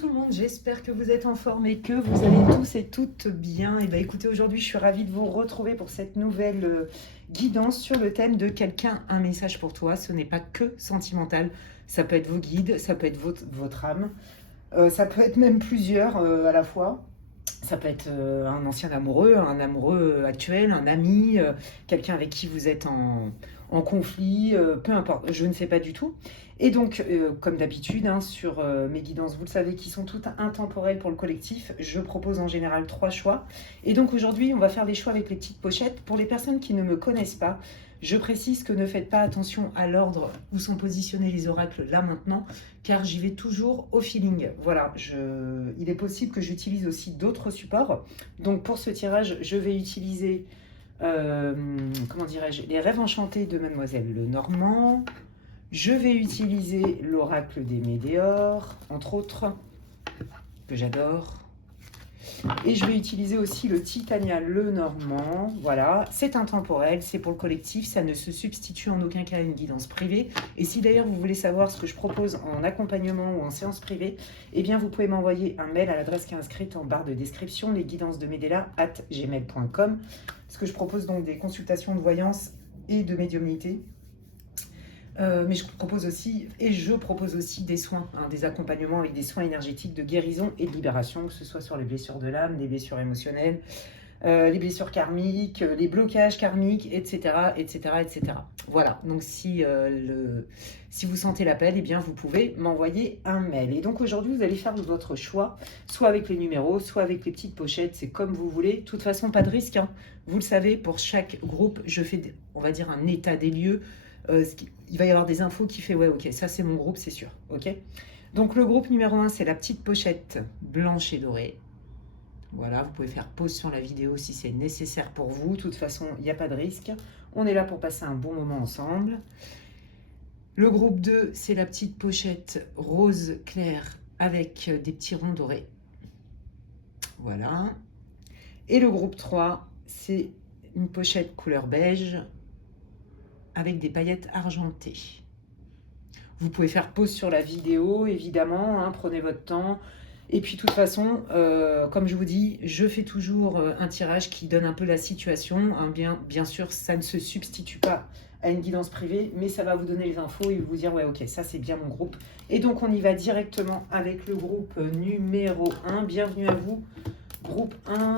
tout le monde, j'espère que vous êtes en forme et que vous allez tous et toutes bien. Et bien écoutez, aujourd'hui je suis ravie de vous retrouver pour cette nouvelle guidance sur le thème de quelqu'un, un message pour toi. Ce n'est pas que sentimental, ça peut être vos guides, ça peut être votre âme, ça peut être même plusieurs à la fois. Ça peut être un ancien amoureux, un amoureux actuel, un ami, quelqu'un avec qui vous êtes en conflit, peu importe, je ne sais pas du tout. Et donc, comme d'habitude, hein, sur mes guidances, vous le savez, qui sont toutes intemporelles pour le collectif, je propose en général 3 choix. Et donc aujourd'hui, on va faire les choix avec les petites pochettes. Pour les personnes qui ne me connaissent pas, je précise que ne faites pas attention à l'ordre où sont positionnés les oracles là maintenant, car j'y vais toujours au feeling. Voilà, il est possible que j'utilise aussi d'autres supports. Donc pour ce tirage, je vais utiliser, comment dirais-je, les rêves enchantés de Mademoiselle Lenormand. Je vais utiliser l'oracle des Médéors, entre autres, que j'adore. Et je vais utiliser aussi le Titania Lenormand. Voilà, c'est intemporel, c'est pour le collectif, ça ne se substitue en aucun cas à une guidance privée. Et si d'ailleurs vous voulez savoir ce que je propose en accompagnement ou en séance privée, eh bien vous pouvez m'envoyer un mail à l'adresse qui est inscrite en barre de description, lesguidancesdemedela@gmail.com, parce que je propose donc des consultations de voyance et de médiumnité. Mais je propose aussi des soins, hein, des accompagnements avec des soins énergétiques de guérison et de libération, que ce soit sur les blessures de l'âme, les blessures émotionnelles, les blessures karmiques, les blocages karmiques, etc., etc., etc. Voilà, donc si vous sentez l'appel, eh bien vous pouvez m'envoyer un mail. Et donc aujourd'hui, vous allez faire votre choix, soit avec les numéros, soit avec les petites pochettes, c'est comme vous voulez. De toute façon, pas de risque, hein. Vous le savez, pour chaque groupe, je fais, on va dire, un état des lieux. Il va y avoir des infos qui fait ouais, ok, ça c'est mon groupe, c'est sûr. Ok. Donc le groupe numéro 1, c'est la petite pochette blanche et dorée. Voilà, vous pouvez faire pause sur la vidéo si c'est nécessaire pour vous. De toute façon, il n'y a pas de risque. On est là pour passer un bon moment ensemble. Le groupe 2, c'est la petite pochette rose clair avec des petits ronds dorés. Voilà. Et le groupe 3, c'est une pochette couleur beige avec des paillettes argentées. Vous pouvez faire pause sur la vidéo, évidemment, hein, prenez votre temps. Et puis, de toute façon, comme je vous dis, je fais toujours un tirage qui donne un peu la situation. Hein, bien sûr, ça ne se substitue pas à une guidance privée, mais ça va vous donner les infos et vous dire, ouais, ok, ça c'est bien mon groupe. Et donc, on y va directement avec le groupe numéro 1. Bienvenue à vous, groupe 1.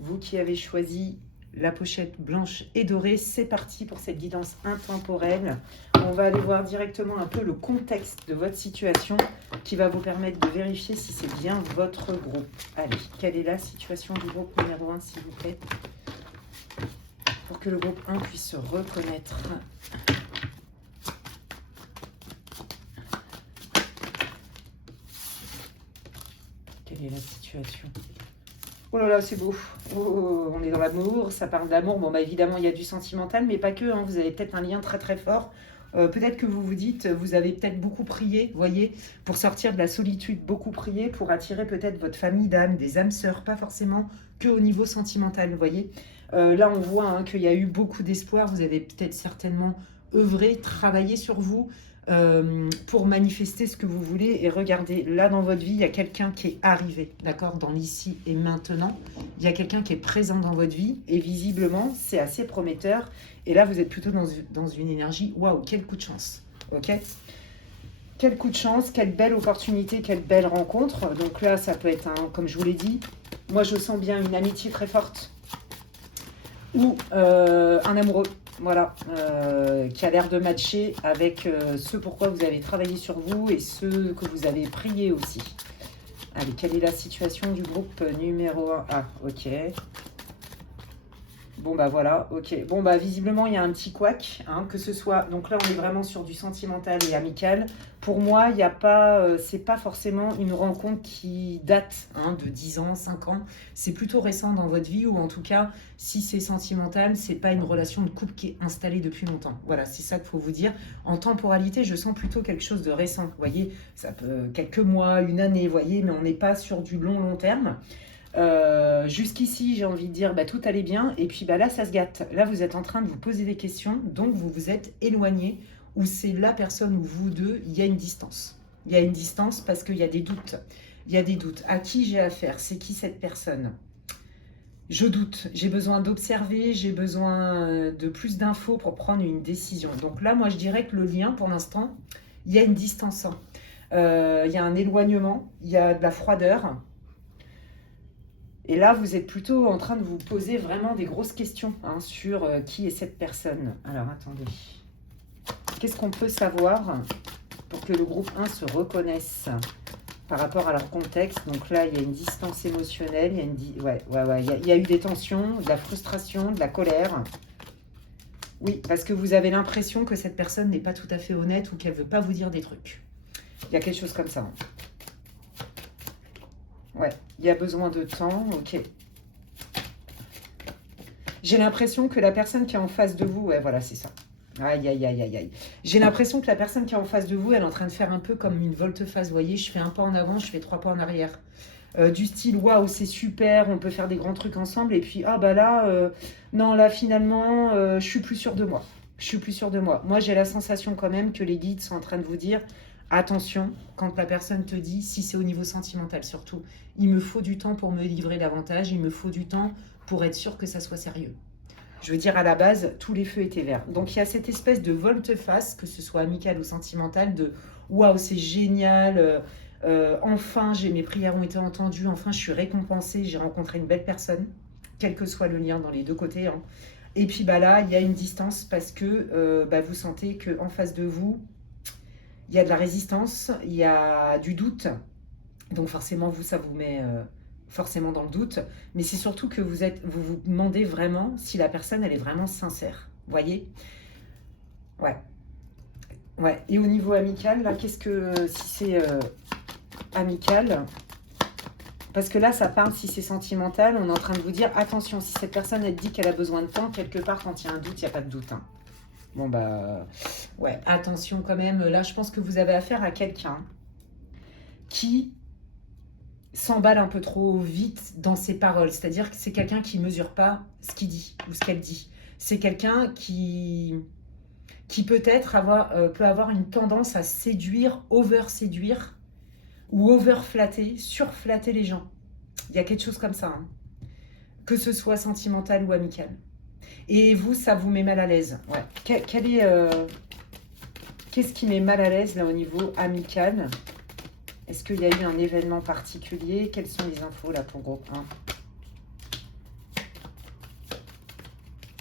Vous qui avez choisi la pochette blanche et dorée, c'est parti pour cette guidance intemporelle. On va aller voir directement un peu le contexte de votre situation qui va vous permettre de vérifier si c'est bien votre groupe. Allez, quelle est la situation du groupe numéro 1, s'il vous plaît, pour que le groupe 1 puisse se reconnaître. Quelle est la situation ? Oh là là, c'est beau. Oh, on est dans l'amour, ça parle d'amour. Bon, bah évidemment, il y a du sentimental, mais pas que. Hein. Vous avez peut-être un lien très très fort. Peut-être que vous vous dites, vous avez peut-être beaucoup prié, voyez, pour sortir de la solitude, beaucoup prié pour attirer peut-être votre famille d'âmes, des âmes sœurs, pas forcément que au niveau sentimental, vous voyez. Là, on voit hein, qu'il y a eu beaucoup d'espoir. Vous avez peut-être certainement œuvré, travaillé sur vous. Pour manifester ce que vous voulez. Et regardez, là dans votre vie, il y a quelqu'un qui est arrivé, d'accord, dans l'ici et maintenant. Il y a quelqu'un qui est présent dans votre vie et visiblement, c'est assez prometteur. Et là, vous êtes plutôt dans une énergie, waouh, quel coup de chance, ok ? Quel coup de chance, quelle belle opportunité, quelle belle rencontre. Donc là, ça peut être, comme je vous l'ai dit, moi je sens bien une amitié très forte ou un amoureux. Voilà, qui a l'air de matcher avec ce pourquoi vous avez travaillé sur vous et ce que vous avez prié aussi. Allez, quelle est la situation du groupe numéro 1 ? Ah, ok. Bon, bah voilà, ok. Bon, bah visiblement, il y a un petit couac, hein, que ce soit... Donc là, on est vraiment sur du sentimental et amical. Pour moi, il n'y a pas... c'est pas forcément une rencontre qui date hein, de 10 ans, 5 ans. C'est plutôt récent dans votre vie ou en tout cas, si c'est sentimental, c'est pas une relation de couple qui est installée depuis longtemps. Voilà, c'est ça qu'il faut vous dire. En temporalité, je sens plutôt quelque chose de récent. Vous voyez, ça peut quelques mois, une année, vous voyez, mais on n'est pas sur du long terme. Jusqu'ici, j'ai envie de dire, bah, tout allait bien. Et puis bah, là, ça se gâte. Là, vous êtes en train de vous poser des questions. Donc, vous vous êtes éloigné. Ou c'est la personne ou vous deux, il y a une distance. Il y a une distance parce qu'il y a des doutes. Il y a des doutes. À qui j'ai affaire? C'est qui cette personne? Je doute. J'ai besoin d'observer, j'ai besoin de plus d'infos pour prendre une décision. Donc là, moi, je dirais que le lien, pour l'instant, il y a une distance. Il y a un éloignement, il y a de la froideur. Et là, vous êtes plutôt en train de vous poser vraiment des grosses questions sur qui est cette personne. Alors, attendez. Qu'est-ce qu'on peut savoir pour que le groupe 1 se reconnaisse par rapport à leur contexte? Donc là, il y a une distance émotionnelle, il y a eu des tensions, de la frustration, de la colère. Oui, parce que vous avez l'impression que cette personne n'est pas tout à fait honnête ou qu'elle ne veut pas vous dire des trucs. Il y a quelque chose comme ça. Ouais, il y a besoin de temps, ok. J'ai l'impression que la personne qui est en face de vous, ouais, voilà, c'est ça. Aïe, aïe, aïe, aïe, aïe. J'ai l'impression que la personne qui est en face de vous, elle est en train de faire un peu comme une volte-face. Vous voyez, je fais un pas en avant, je fais 3 pas en arrière. Du style, waouh, c'est super, on peut faire des grands trucs ensemble. Et puis, ah bah là, non, là, finalement, je suis plus sûre de moi. Je suis plus sûre de moi. Moi, j'ai la sensation quand même que les guides sont en train de vous dire, attention, quand la personne te dit, si c'est au niveau sentimental surtout, il me faut du temps pour me livrer davantage, il me faut du temps pour être sûr que ça soit sérieux. Je veux dire, à la base, tous les feux étaient verts. Donc, il y a cette espèce de volte-face, que ce soit amical ou sentimental, de waouh, c'est génial, enfin, mes prières ont été entendues, enfin, je suis récompensée, j'ai rencontré une belle personne, quel que soit le lien dans les deux côtés. Et puis, bah là, il y a une distance parce que vous sentez qu'en face de vous, il y a de la résistance, il y a du doute. Donc, forcément, vous, ça vous met forcément dans le doute, mais c'est surtout que vous vous demandez vraiment si la personne, elle est vraiment sincère. Vous voyez? Ouais. Ouais. Et au niveau amical, là, qu'est-ce que... Si c'est amical, parce que là, ça parle, si c'est sentimental, on est en train de vous dire, attention, si cette personne, elle dit qu'elle a besoin de temps, quelque part, quand il y a un doute, il n'y a pas de doute. Bon, bah... Ouais, attention quand même. Là, je pense que vous avez affaire à quelqu'un qui s'emballe un peu trop vite dans ses paroles. C'est-à-dire que c'est quelqu'un qui ne mesure pas ce qu'il dit ou ce qu'elle dit. C'est quelqu'un qui peut-être peut avoir une tendance à séduire, over-séduire ou over-flatter, surflatter les gens. Il y a quelque chose comme ça, que ce soit sentimental ou amical. Et vous, ça vous met mal à l'aise. Ouais. Qu'est-ce qui met mal à l'aise là au niveau amical ? Est-ce qu'il y a eu un événement particulier? Quelles sont les infos là pour groupe 1?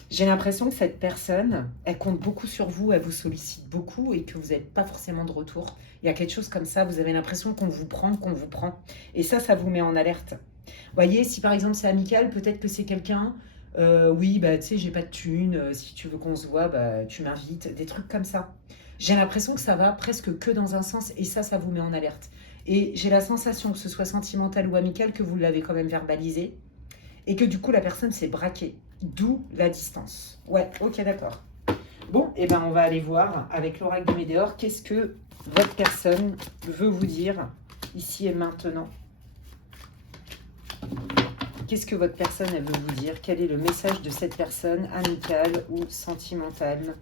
J'ai l'impression que cette personne, elle compte beaucoup sur vous, elle vous sollicite beaucoup et que vous n'êtes pas forcément de retour. Il y a quelque chose comme ça, vous avez l'impression qu'on vous prend. Et ça vous met en alerte. Vous voyez, si par exemple c'est amical, peut-être que c'est quelqu'un, oui, bah tu sais, j'ai pas de thune, si tu veux qu'on se voit, bah tu m'invites, des trucs comme ça. J'ai l'impression que ça va presque que dans un sens et ça vous met en alerte. Et j'ai la sensation que ce soit sentimental ou amical, que vous l'avez quand même verbalisé et que du coup la personne s'est braquée. D'où la distance. Ouais, ok, d'accord. Bon, et ben on va aller voir avec l'oracle de Médéor, qu'est-ce que votre personne veut vous dire ici et maintenant. Qu'est-ce que votre personne elle veut vous dire? Quel est le message de cette personne, amicale ou sentimentale?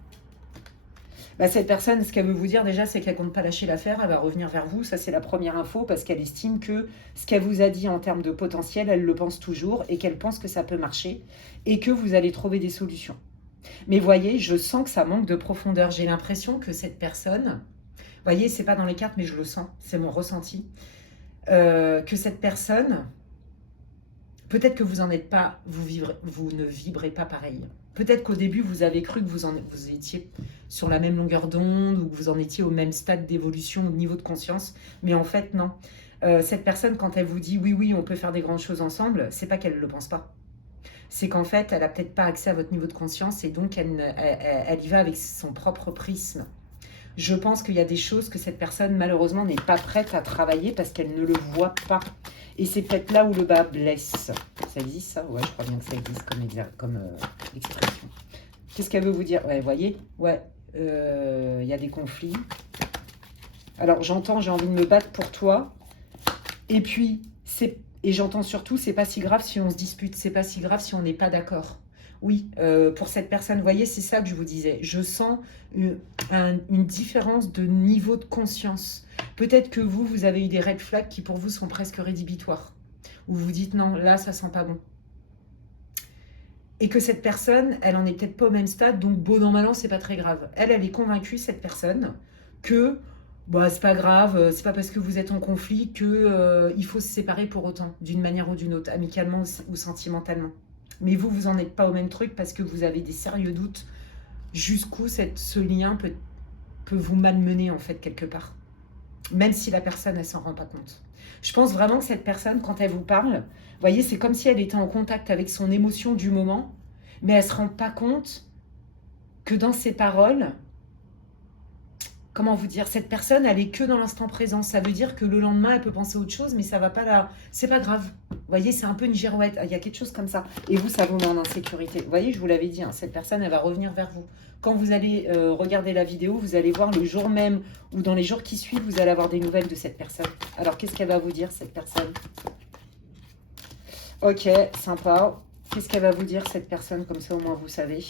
Cette personne, ce qu'elle veut vous dire déjà, c'est qu'elle ne compte pas lâcher l'affaire, elle va revenir vers vous. Ça, c'est la première info parce qu'elle estime que ce qu'elle vous a dit en termes de potentiel, elle le pense toujours et qu'elle pense que ça peut marcher et que vous allez trouver des solutions. Mais voyez, je sens que ça manque de profondeur. J'ai l'impression que cette personne, voyez, c'est pas dans les cartes, mais je le sens, c'est mon ressenti, que cette personne, peut-être que vous en êtes pas, vous ne vibrez pas pareil. Peut-être qu'au début, vous avez cru que vous étiez sur la même longueur d'onde ou que vous en étiez au même stade d'évolution, au niveau de conscience. Mais en fait, non. Cette personne, quand elle vous dit « oui, on peut faire des grandes choses ensemble », c'est pas qu'elle ne le pense pas. C'est qu'en fait, elle n'a peut-être pas accès à votre niveau de conscience et donc elle y va avec son propre prisme. Je pense qu'il y a des choses que cette personne, malheureusement, n'est pas prête à travailler parce qu'elle ne le voit pas. Et c'est peut-être là où le bas blesse. Ça existe, ça? Ouais, je crois bien que ça existe comme expression. Qu'est-ce qu'elle veut vous dire? Ouais, voyez? Ouais, il y a des conflits. Alors, j'entends, j'ai envie de me battre pour toi. Et puis, j'entends surtout, c'est pas si grave si on se dispute. C'est pas si grave si on n'est pas d'accord. Oui, pour cette personne, vous voyez, c'est ça que je vous disais. Je sens une différence de niveau de conscience. Peut-être que vous, vous avez eu des red flags qui pour vous sont presque rédhibitoires. Où vous vous dites non, là, ça sent pas bon. Et que cette personne, elle en est peut-être pas au même stade, donc bon an, mal an, c'est pas très grave. Elle est convaincue, cette personne, que bah, c'est pas grave, c'est pas parce que vous êtes en conflit que il faut se séparer pour autant, d'une manière ou d'une autre, amicalement ou sentimentalement. Mais vous, vous en êtes pas au même truc parce que vous avez des sérieux doutes jusqu'où ce lien peut vous malmener en fait quelque part. Même si la personne, elle s'en rend pas compte. Je pense vraiment que cette personne, quand elle vous parle, vous voyez, c'est comme si elle était en contact avec son émotion du moment, mais elle ne se rend pas compte que dans ses paroles, comment vous dire, cette personne, elle est que dans l'instant présent. Ça veut dire que le lendemain, elle peut penser à autre chose, mais ça va pas là. C'est pas grave. Vous voyez, c'est un peu une girouette. Il y a quelque chose comme ça. Et vous, ça vous met en insécurité. Vous voyez, je vous l'avais dit, hein, cette personne, elle va revenir vers vous. Quand vous allez regarder la vidéo, vous allez voir le jour même ou dans les jours qui suivent, vous allez avoir des nouvelles de cette personne. Alors, qu'est-ce qu'elle va vous dire, cette personne? Ok, sympa. Qu'est-ce qu'elle va vous dire, cette personne? Comme ça, au moins, vous savez.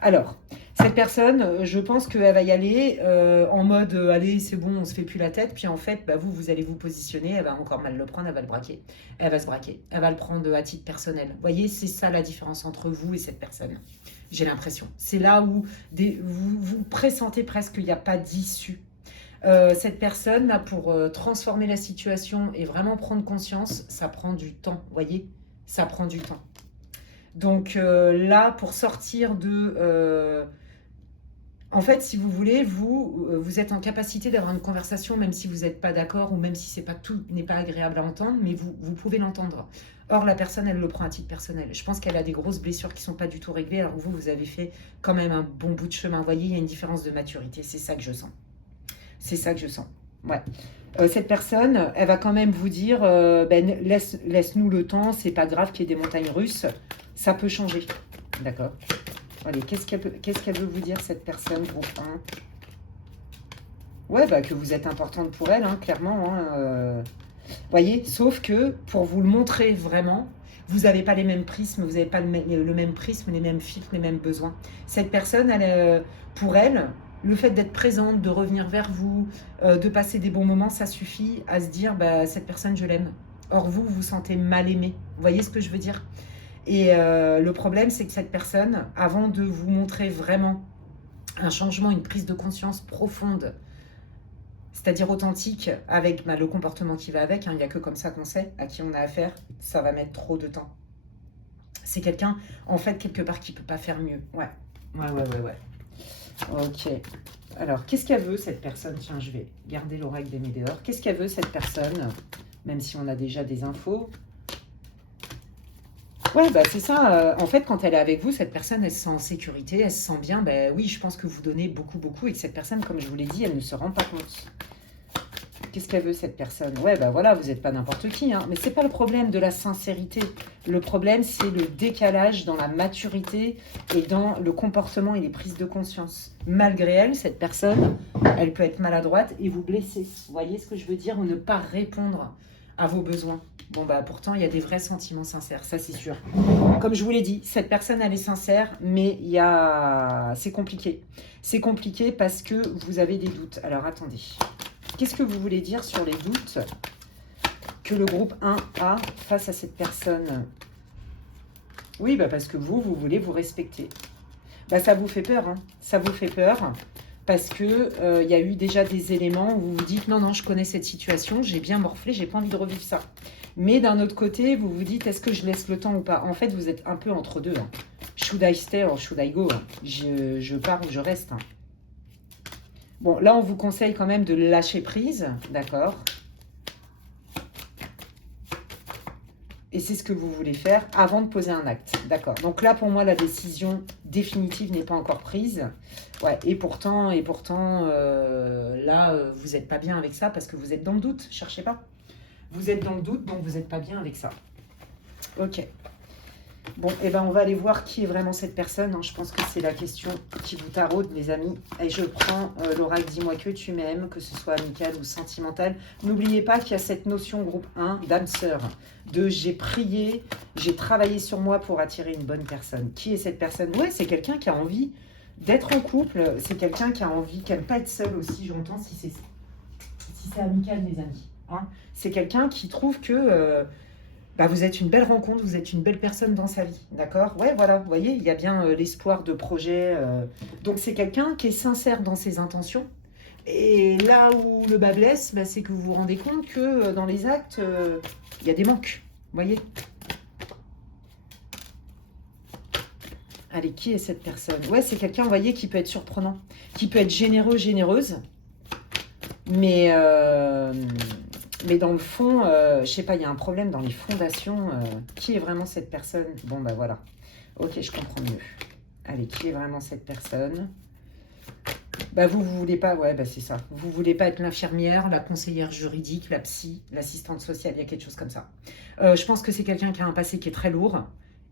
Alors, cette personne, je pense qu'elle va y aller en mode allez, c'est bon, on se fait plus la tête. Puis en fait, bah, vous allez vous positionner. Elle va encore mal le prendre, elle va le braquer. Elle va se braquer. Elle va le prendre à titre personnel. Vous voyez, c'est ça la différence entre vous et cette personne. J'ai l'impression. C'est là où vous pressentez presque qu'il n'y a pas d'issue. Cette personne, là, pour transformer la situation et vraiment prendre conscience, ça prend du temps. Vous voyez, ça prend du temps. Donc là, pour sortir de... en fait, si vous voulez, vous êtes en capacité d'avoir une conversation, même si vous n'êtes pas d'accord ou même si c'est pas tout n'est pas agréable à entendre, mais vous pouvez l'entendre. Or, la personne, elle le prend à titre personnel. Je pense qu'elle a des grosses blessures qui ne sont pas du tout réglées, alors vous avez fait quand même un bon bout de chemin. Vous voyez, il y a une différence de maturité, c'est ça que je sens. C'est ça que je sens. Ouais. Cette personne, elle va quand même vous dire ben, laisse-nous le temps, c'est pas grave qu'il y ait des montagnes russes, ça peut changer. D'accord. Allez, qu'est-ce qu'elle veut vous dire, cette personne, groupe 1? Ouais, bah, que vous êtes importante pour elle, hein, clairement. Hein, voyez, sauf que pour vous le montrer vraiment, vous n'avez pas les mêmes prismes, vous n'avez pas le même prisme, les mêmes filtres, les mêmes besoins. Cette personne, pour elle, le fait d'être présente, de revenir vers vous, de passer des bons moments, ça suffit à se dire, bah, cette personne, je l'aime. Or, vous vous sentez mal aimé. Vous voyez ce que je veux dire? Et le problème, c'est que cette personne, avant de vous montrer vraiment un changement, une prise de conscience profonde, c'est-à-dire authentique, avec le comportement qui va avec, hein, il n'y a que comme ça qu'on sait à qui on a affaire, ça va mettre trop de temps. C'est quelqu'un, en fait, quelque part, qui ne peut pas faire mieux. Ouais. Ok. Alors, qu'est-ce qu'elle veut, cette personne? Tiens, je vais garder l'oreille des météores. Qu'est-ce qu'elle veut, cette personne? Même si on a déjà des infos. Ouais, bah c'est ça. En fait, quand elle est avec vous, cette personne, elle se sent en sécurité, elle se sent bien. Ben oui, je pense que vous donnez beaucoup, beaucoup et que cette personne, comme je vous l'ai dit, elle ne se rend pas compte. Qu'est-ce qu'elle veut, cette personne? Ouais, bah voilà, vous n'êtes pas n'importe qui, hein. Mais c'est pas le problème de la sincérité. Le problème, c'est le décalage dans la maturité et dans le comportement et les prises de conscience. Malgré elle, cette personne, elle peut être maladroite et vous blesser. Vous voyez ce que je veux dire? Ou ne pas répondre à vos besoins. Bon, bah pourtant, il y a des vrais sentiments sincères, ça c'est sûr. Comme je vous l'ai dit, cette personne, elle est sincère, mais c'est compliqué. C'est compliqué parce que vous avez des doutes. Alors, attendez. Qu'est-ce que vous voulez dire sur les doutes que le groupe 1 a face à cette personne? Oui, bah parce que vous voulez vous respecter. Bah, ça vous fait peur, hein. Ça vous fait peur parce que y a eu déjà des éléments où vous vous dites non, je connais cette situation, j'ai bien morflé, j'ai pas envie de revivre ça. Mais d'un autre côté, vous vous dites est-ce que je laisse le temps ou pas? En fait, vous êtes un peu entre deux. Hein. Should I stay or should I go? Hein. Je pars ou je reste. Hein. Bon, là, on vous conseille quand même de lâcher prise, d'accord? Et c'est ce que vous voulez faire avant de poser un acte, d'accord? Donc là, pour moi, la décision définitive n'est pas encore prise. Ouais, et pourtant, là, vous n'êtes pas bien avec ça parce que vous êtes dans le doute, cherchez pas. Vous êtes dans le doute, donc vous n'êtes pas bien avec ça. Ok. Bon, et ben on va aller voir qui est vraiment cette personne. Hein. Je pense que c'est la question qui vous taraude, mes amis. Et je prends l'oracle, dis-moi que tu m'aimes, que ce soit amical ou sentimental. N'oubliez pas qu'il y a cette notion groupe 1 d'âme sœur, de j'ai prié, j'ai travaillé sur moi pour attirer une bonne personne. Qui est cette personne? Ouais, c'est quelqu'un qui a envie D'être en couple, c'est quelqu'un qui a envie, qui n'aime pas être seul aussi, j'entends, si c'est amical, mes amis. Hein. C'est quelqu'un qui trouve que bah, vous êtes une belle rencontre, vous êtes une belle personne dans sa vie, d'accord? Ouais, voilà, vous voyez, il y a bien l'espoir de projet. Donc c'est quelqu'un qui est sincère dans ses intentions. Et là où le bas blesse, bah, c'est que vous vous rendez compte que dans les actes, il y a des manques, vous voyez? Allez, qui est cette personne? Ouais, c'est quelqu'un, vous voyez, qui peut être surprenant, qui peut être généreux, généreuse, mais, mais dans le fond, je sais pas, il y a un problème dans les fondations. Qui est vraiment cette personne? Bon, bah voilà. Ok, je comprends mieux. Allez, qui est vraiment cette personne? Bah vous voulez pas, ouais, bah c'est ça. Vous voulez pas être l'infirmière, la conseillère juridique, la psy, l'assistante sociale, il y a quelque chose comme ça. Je pense que c'est quelqu'un qui a un passé qui est très lourd.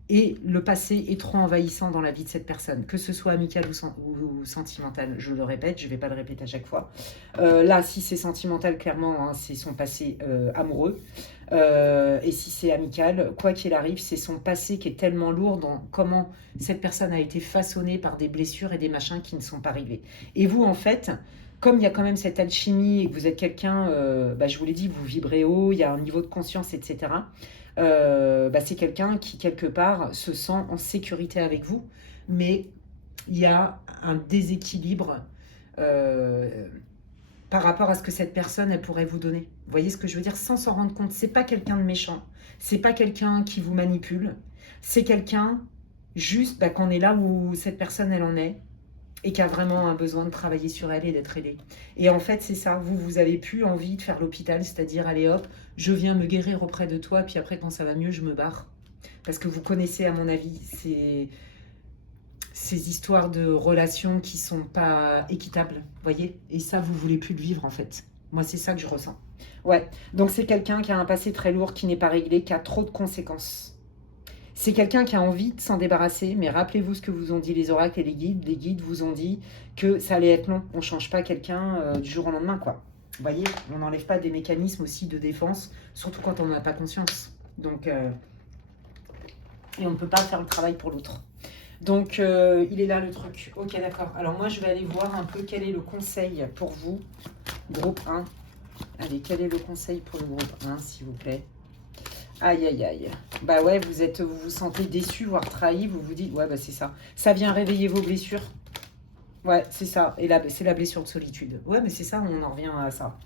Et le passé est trop envahissant dans la vie de cette personne, que ce soit amical ou sentimental. Je le répète, je ne vais pas le répéter à chaque fois. Là, si c'est sentimental, clairement, hein, c'est son passé amoureux. Et si c'est amical, quoi qu'il arrive, c'est son passé qui est tellement lourd dans comment cette personne a été façonnée par des blessures et des machins qui ne sont pas réglés. Et vous, en fait, comme il y a quand même cette alchimie et que vous êtes quelqu'un, bah, je vous l'ai dit, vous vibrez haut, il y a un niveau de conscience, etc. Bah, c'est quelqu'un qui, quelque part, se sent en sécurité avec vous, mais il y a un déséquilibre par rapport à ce que cette personne, elle pourrait vous donner. Vous voyez ce que je veux dire? Sans s'en rendre compte, c'est pas quelqu'un de méchant, c'est pas quelqu'un qui vous manipule, c'est quelqu'un juste bah, qu'on est là où cette personne, elle en est, et qui a vraiment un besoin de travailler sur elle et d'être aidée. Et en fait, c'est ça, vous avez plus envie de faire l'hôpital, c'est-à-dire, allez hop, je viens me guérir auprès de toi, puis après, quand ça va mieux, je me barre. Parce que vous connaissez, à mon avis, ces histoires de relations qui sont pas équitables, voyez? Et ça, vous voulez plus le vivre, en fait. Moi, c'est ça que je ressens. Ouais, donc c'est quelqu'un qui a un passé très lourd, qui n'est pas réglé, qui a trop de conséquences. C'est quelqu'un qui a envie de s'en débarrasser, mais rappelez-vous ce que vous ont dit les oracles et les guides. Les guides vous ont dit que ça allait être long. On ne change pas quelqu'un du jour au lendemain, quoi. Vous voyez, on n'enlève pas des mécanismes aussi de défense, surtout quand on n'en a pas conscience. Donc, et on ne peut pas faire le travail pour l'autre. Donc, il est là le truc. Ok, d'accord. Alors moi, je vais aller voir un peu quel est le conseil pour vous, groupe 1. Allez, quel est le conseil pour le groupe 1, s'il vous plaît? Aïe, aïe, aïe. Bah ouais, vous vous sentez déçu, voire trahi, vous vous dites, ouais, bah c'est ça. Ça vient réveiller vos blessures. Ouais, c'est ça. Et là, c'est la blessure de solitude. Ouais, mais c'est ça, on en revient à ça.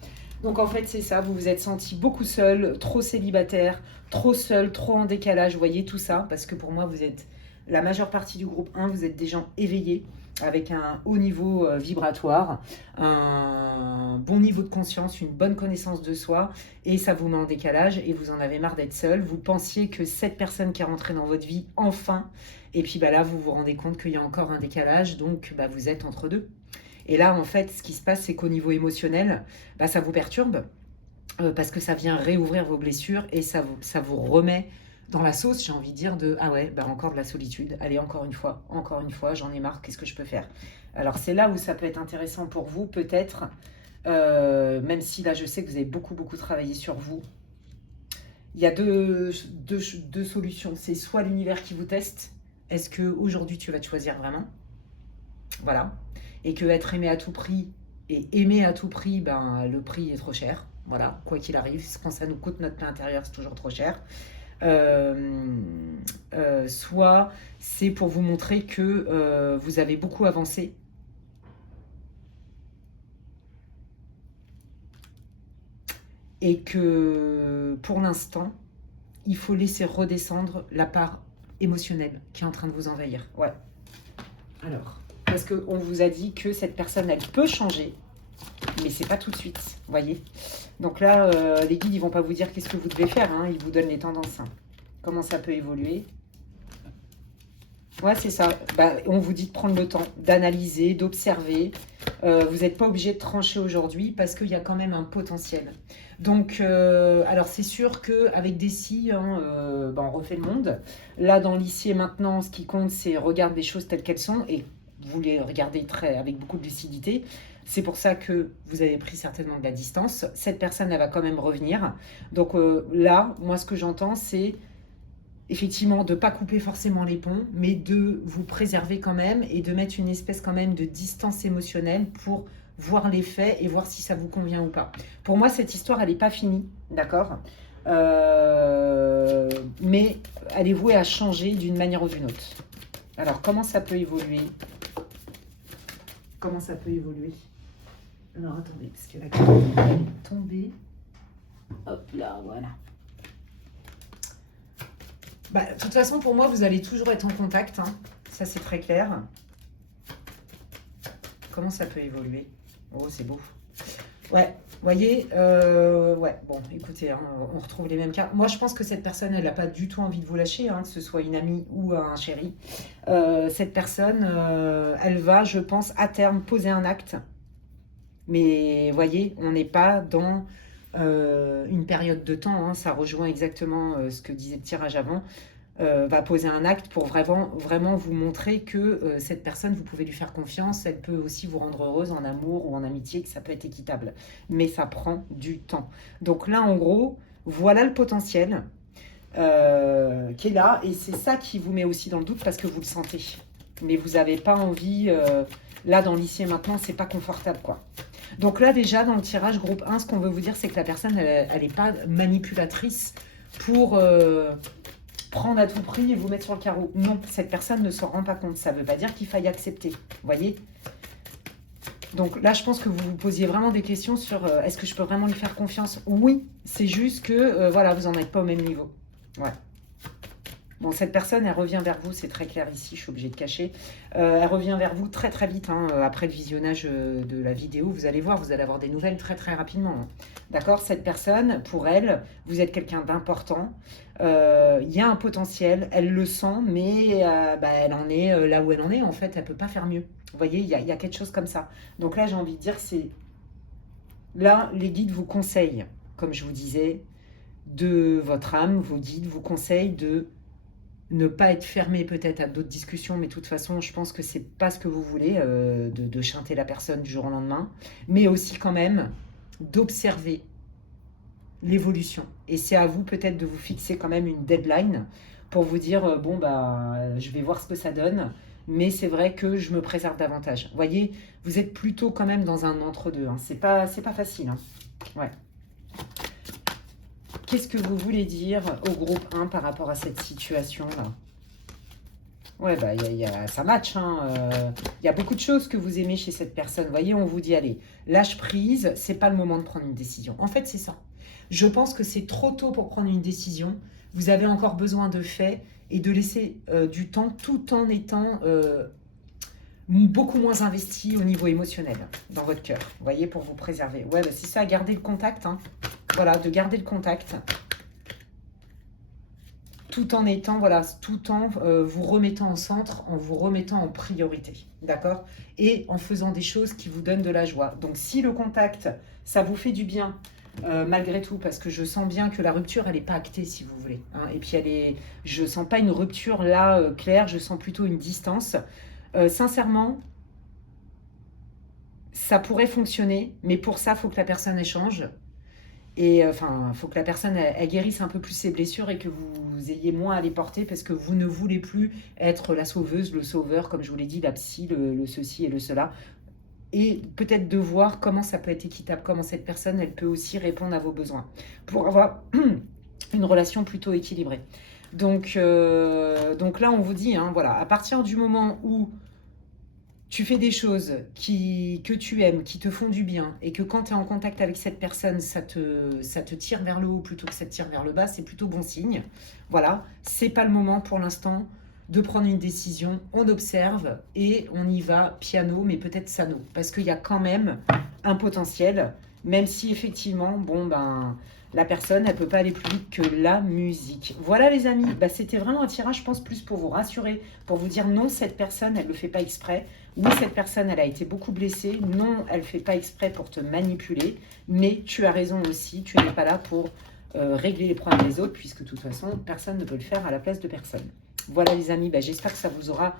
Donc en fait, c'est ça, vous vous êtes senti beaucoup seul, trop célibataire, trop seul, trop en décalage, vous voyez tout ça, parce que pour moi, vous êtes la majeure partie du groupe 1, vous êtes des gens éveillés, avec un haut niveau vibratoire, un bon niveau de conscience, une bonne connaissance de soi, et ça vous met en décalage, et vous en avez marre d'être seul. Vous pensiez que cette personne qui est rentrée dans votre vie, enfin, et puis bah là, vous vous rendez compte qu'il y a encore un décalage, donc bah, vous êtes entre deux. Et là, en fait, ce qui se passe, c'est qu'au niveau émotionnel, bah, ça vous perturbe, parce que ça vient réouvrir vos blessures, et ça vous remet dans la sauce, j'ai envie de dire, de ah ouais, bah encore de la solitude, allez, encore une fois, j'en ai marre, qu'est-ce que je peux faire? Alors c'est là où ça peut être intéressant pour vous, peut-être, même si là je sais que vous avez beaucoup travaillé sur vous. Il y a deux solutions, c'est soit l'univers qui vous teste, est-ce que aujourd'hui tu vas te choisir vraiment? Voilà, et que être aimé à tout prix, et aimer à tout prix, ben le prix est trop cher, voilà, quoi qu'il arrive, quand ça nous coûte notre pain intérieur, c'est toujours trop cher. Soit c'est pour vous montrer que vous avez beaucoup avancé et que pour l'instant, il faut laisser redescendre la part émotionnelle qui est en train de vous envahir. Ouais. Alors, parce qu'on vous a dit que cette personne, elle peut changer, mais c'est pas tout de suite, vous voyez. Donc là, les guides, ils vont pas vous dire qu'est-ce que vous devez faire, hein, ils vous donnent les tendances. Hein. Comment ça peut évoluer? Ouais, c'est ça. Bah, on vous dit de prendre le temps d'analyser, d'observer. Vous n'êtes pas obligé de trancher aujourd'hui parce qu'il y a quand même un potentiel. Donc, alors c'est sûr qu'avec des si, hein, bah, on refait le monde. Là, dans l'ici et maintenant, ce qui compte, c'est regarder les choses telles qu'elles sont et vous les regardez avec beaucoup de lucidité. C'est pour ça que vous avez pris certainement de la distance. Cette personne, elle va quand même revenir. Donc là, moi, ce que j'entends, c'est effectivement, de ne pas couper forcément les ponts, mais de vous préserver quand même et de mettre une espèce quand même de distance émotionnelle pour voir les faits et voir si ça vous convient ou pas. Pour moi, cette histoire, elle n'est pas finie, d'accord, mais elle est vouée à changer d'une manière ou d'une autre. Alors, comment ça peut évoluer? Comment ça peut évoluer? Alors, attendez, parce que la carte est tombée. Hop là, voilà. Bah, de toute façon, pour moi, vous allez toujours être en contact. Hein. Ça, c'est très clair. Comment ça peut évoluer? Oh, c'est beau. Ouais, vous voyez, ouais, bon, écoutez, hein, on retrouve les mêmes cas. Moi, je pense que cette personne, elle n'a pas du tout envie de vous lâcher, hein, que ce soit une amie ou un chéri. Cette personne, elle va, je pense, à terme, poser un acte. Mais, vous voyez, on n'est pas dans une période de temps, hein, ça rejoint exactement ce que disait le tirage avant. Va poser un acte pour vraiment vous montrer que cette personne, vous pouvez lui faire confiance, elle peut aussi vous rendre heureuse en amour ou en amitié, que ça peut être équitable. Mais ça prend du temps. Donc là, en gros, voilà le potentiel qui est là, et c'est ça qui vous met aussi dans le doute parce que vous le sentez. Mais vous n'avez pas envie, là, dans l'ici et maintenant, c'est pas confortable, quoi. Donc là, déjà, dans le tirage groupe 1, ce qu'on veut vous dire, c'est que la personne, elle n'est pas manipulatrice pour prendre à tout prix et vous mettre sur le carreau. Non, cette personne ne s'en rend pas compte. Ça ne veut pas dire qu'il faille accepter. Vous voyez? Donc là, je pense que vous vous posiez vraiment des questions sur est-ce que je peux vraiment lui faire confiance? Oui, c'est juste que voilà, vous n'en êtes pas au même niveau. Ouais. Bon, cette personne, elle revient vers vous, c'est très clair ici, je suis obligée de cacher. Elle revient vers vous très très vite, hein, après le visionnage de la vidéo. Vous allez voir, vous allez avoir des nouvelles très très rapidement. Hein. D'accord? Cette personne, pour elle, vous êtes quelqu'un d'important. Il y a un potentiel, elle le sent, mais elle en est là où elle en est. En fait, elle ne peut pas faire mieux. Vous voyez, il y a quelque chose comme ça. Donc là, j'ai envie de dire que c'est... Là, les guides vous conseillent, comme je vous disais, de votre âme, vos guides vous conseillent de ne pas être fermé peut-être à d'autres discussions, mais de toute façon, je pense que c'est pas ce que vous voulez, de chanter la personne du jour au lendemain, mais aussi quand même d'observer l'évolution. Et c'est à vous peut-être de vous fixer quand même une deadline pour vous dire, bon, je vais voir ce que ça donne, mais c'est vrai que je me préserve davantage. Vous voyez, vous êtes plutôt quand même dans un entre-deux, hein. C'est pas facile. Hein. Ouais. Qu'est-ce que vous voulez dire au groupe 1 par rapport à cette situation-là? Ouais, ça match. Hein. Y a beaucoup de choses que vous aimez chez cette personne. Vous voyez, on vous dit, allez, lâche prise, c'est pas le moment de prendre une décision. En fait, c'est ça. Je pense que c'est trop tôt pour prendre une décision. Vous avez encore besoin de faits et de laisser du temps tout en étant beaucoup moins investi au niveau émotionnel dans votre cœur. Vous voyez, pour vous préserver. Ouais, c'est ça, garder le contact. Hein. Voilà, de garder le contact tout en étant, voilà, tout en vous remettant en centre, en vous remettant en priorité, d'accord? Et en faisant des choses qui vous donnent de la joie. Donc, si le contact, ça vous fait du bien, malgré tout, parce que je sens bien que la rupture, elle n'est pas actée, si vous voulez. Hein, et puis, je ne sens pas une rupture là, claire, je sens plutôt une distance. Sincèrement, ça pourrait fonctionner, mais pour ça, il faut que la personne échange. Et enfin, il faut que la personne elle guérisse un peu plus ses blessures et que vous ayez moins à les porter parce que vous ne voulez plus être la sauveuse, le sauveur, comme je vous l'ai dit, la psy, le ceci et le cela. Et peut-être de voir comment ça peut être équitable, comment cette personne, elle peut aussi répondre à vos besoins pour avoir une relation plutôt équilibrée. Donc là, on vous dit, hein, voilà, à partir du moment où tu fais des choses que tu aimes, qui te font du bien, et que quand tu es en contact avec cette personne, ça te tire vers le haut plutôt que ça te tire vers le bas, c'est plutôt bon signe. Voilà, c'est pas le moment pour l'instant de prendre une décision. On observe et on y va piano, mais peut-être sano, parce qu'il y a quand même un potentiel, même si effectivement, la personne, elle peut pas aller plus vite que la musique. Voilà les amis, c'était vraiment un tirage, je pense, plus pour vous rassurer, pour vous dire non, cette personne, elle le fait pas exprès. Oui, cette personne, elle a été beaucoup blessée. Non, elle ne fait pas exprès pour te manipuler. Mais tu as raison aussi, tu n'es pas là pour régler les problèmes des autres, puisque de toute façon, personne ne peut le faire à la place de personne. Voilà les amis, j'espère que ça vous aura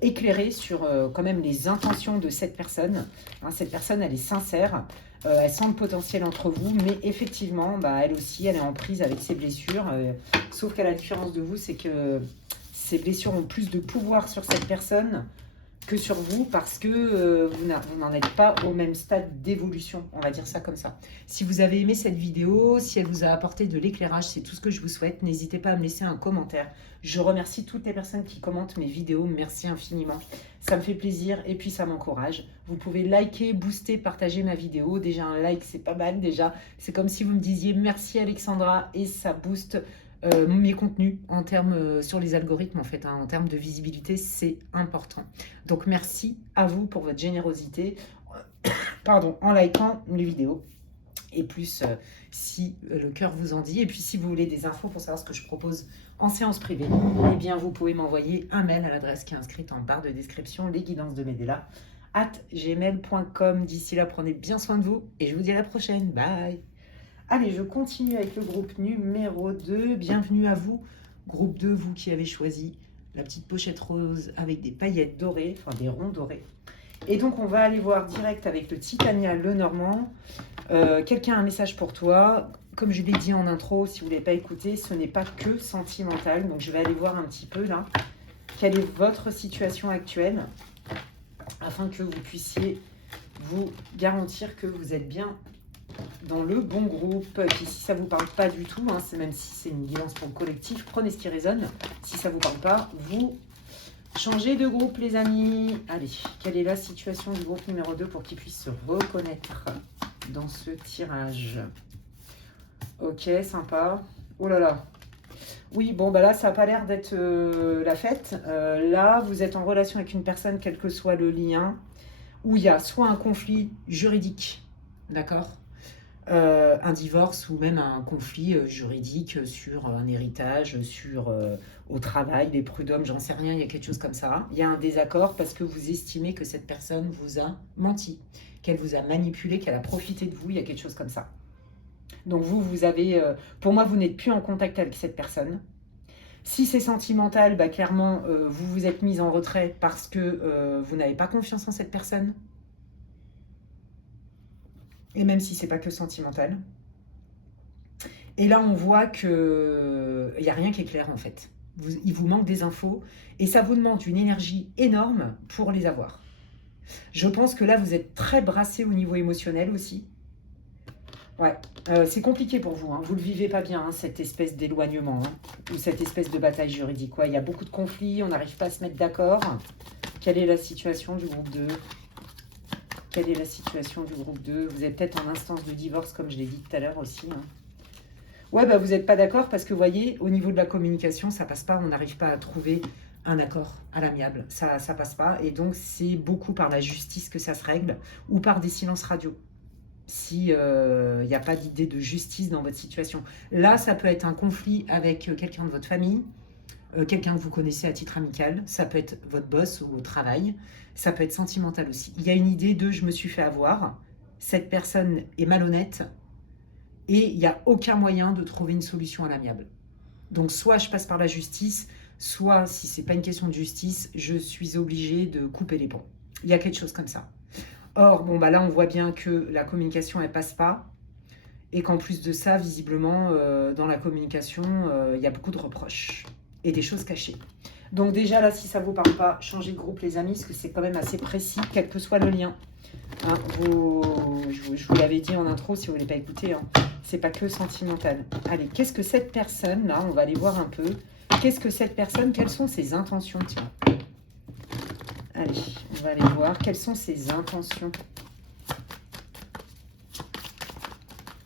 éclairé sur quand même les intentions de cette personne. Hein, cette personne, elle est sincère. Elle sent le potentiel entre vous, mais effectivement, elle aussi, elle est en prise avec ses blessures. Sauf qu'à la différence de vous, c'est que ces blessures ont plus de pouvoir sur cette personne que sur vous parce que vous n'en êtes pas au même stade d'évolution, on va dire ça comme ça. Si vous avez aimé cette vidéo, si elle vous a apporté de l'éclairage, c'est tout ce que je vous souhaite. N'hésitez pas à me laisser un commentaire. Je remercie toutes les personnes qui commentent mes vidéos. Merci infiniment. Ça me fait plaisir et puis ça m'encourage. Vous pouvez liker, booster, partager ma vidéo. Déjà un like, c'est pas mal déjà. C'est comme si vous me disiez merci Alexandra et ça booste mes contenus en termes sur les algorithmes en fait, en termes de visibilité, c'est important. Donc merci à vous pour votre générosité, pardon, en likant les vidéos et plus si le cœur vous en dit. Et puis si vous voulez des infos pour savoir ce que je propose en séance privée, eh bien vous pouvez m'envoyer un mail à l'adresse qui est inscrite en barre de description, lesguidances-de-Medela@gmail.com. D'ici là, prenez bien soin de vous et je vous dis à la prochaine. Bye. Allez, je continue avec le groupe numéro 2. Bienvenue à vous, groupe 2, vous qui avez choisi la petite pochette rose avec des paillettes dorées, enfin des ronds dorés. Et donc, on va aller voir direct avec le Titania Lenormand. Quelqu'un a un message pour toi. Comme je l'ai dit en intro, si vous ne l'avez pas écouté, ce n'est pas que sentimental. Donc, je vais aller voir un petit peu là, quelle est votre situation actuelle, afin que vous puissiez vous garantir que vous êtes bien dans le bon groupe. Et puis si ça vous parle pas du tout, c'est même si c'est une guidance pour le collectif, prenez ce qui résonne. Si ça vous parle pas, vous changez de groupe les amis. Allez, quelle est la situation du groupe numéro 2 pour qu'il puisse se reconnaître dans ce tirage? Ok, sympa. Oh là là. Oui, bon, là, ça n'a pas l'air d'être la fête. Là, vous êtes en relation avec une personne, quel que soit le lien, où il y a soit un conflit juridique, d'accord, un divorce ou même un conflit juridique sur un héritage, sur au travail, les prud'hommes, j'en sais rien, il y a quelque chose comme ça. Il y a un désaccord parce que vous estimez que cette personne vous a menti, qu'elle vous a manipulé, qu'elle a profité de vous, il y a quelque chose comme ça. Donc vous avez, pour moi, vous n'êtes plus en contact avec cette personne. Si c'est sentimental, clairement, vous vous êtes mise en retrait parce que vous n'avez pas confiance en cette personne. Et même si c'est pas que sentimental. Et là, on voit qu'il n'y a rien qui est clair, en fait. Il vous manque des infos et ça vous demande une énergie énorme pour les avoir. Je pense que là, vous êtes très brassé au niveau émotionnel aussi. Ouais, c'est compliqué pour vous. Vous ne le vivez pas bien, cette espèce d'éloignement ou cette espèce de bataille juridique. Il y a beaucoup de conflits, on n'arrive pas à se mettre d'accord. Quelle est la situation du groupe 2 ? Quelle est la situation du groupe 2 ? Vous êtes peut-être en instance de divorce, comme je l'ai dit tout à l'heure aussi. Ouais, vous n'êtes pas d'accord parce que, vous voyez, au niveau de la communication, ça passe pas. On n'arrive pas à trouver un accord à l'amiable. Ça passe pas. Et donc, c'est beaucoup par la justice que ça se règle ou par des silences radio. S'il n'y a pas d'idée de justice dans votre situation. Là, ça peut être un conflit avec quelqu'un de votre famille, quelqu'un que vous connaissez à titre amical, ça peut être votre boss ou au travail, ça peut être sentimental aussi. Il y a une idée de « je me suis fait avoir », cette personne est malhonnête et il n'y a aucun moyen de trouver une solution à l'amiable. Donc soit je passe par la justice, soit si ce n'est pas une question de justice, je suis obligée de couper les ponts. Il y a quelque chose comme ça. Or, là, on voit bien que la communication, elle passe pas. Et qu'en plus de ça, visiblement, dans la communication, il y a beaucoup de reproches et des choses cachées. Donc déjà, là, si ça ne vous parle pas, changez de groupe, les amis, parce que c'est quand même assez précis, quel que soit le lien. Je vous l'avais dit en intro, si vous ne voulez pas écouter, c'est pas que sentimental. Allez, qu'est-ce que cette personne, là, on va aller voir un peu. Qu'est-ce que cette personne, quelles sont ses intentions, tiens. Allez, on va aller voir quelles sont ses intentions.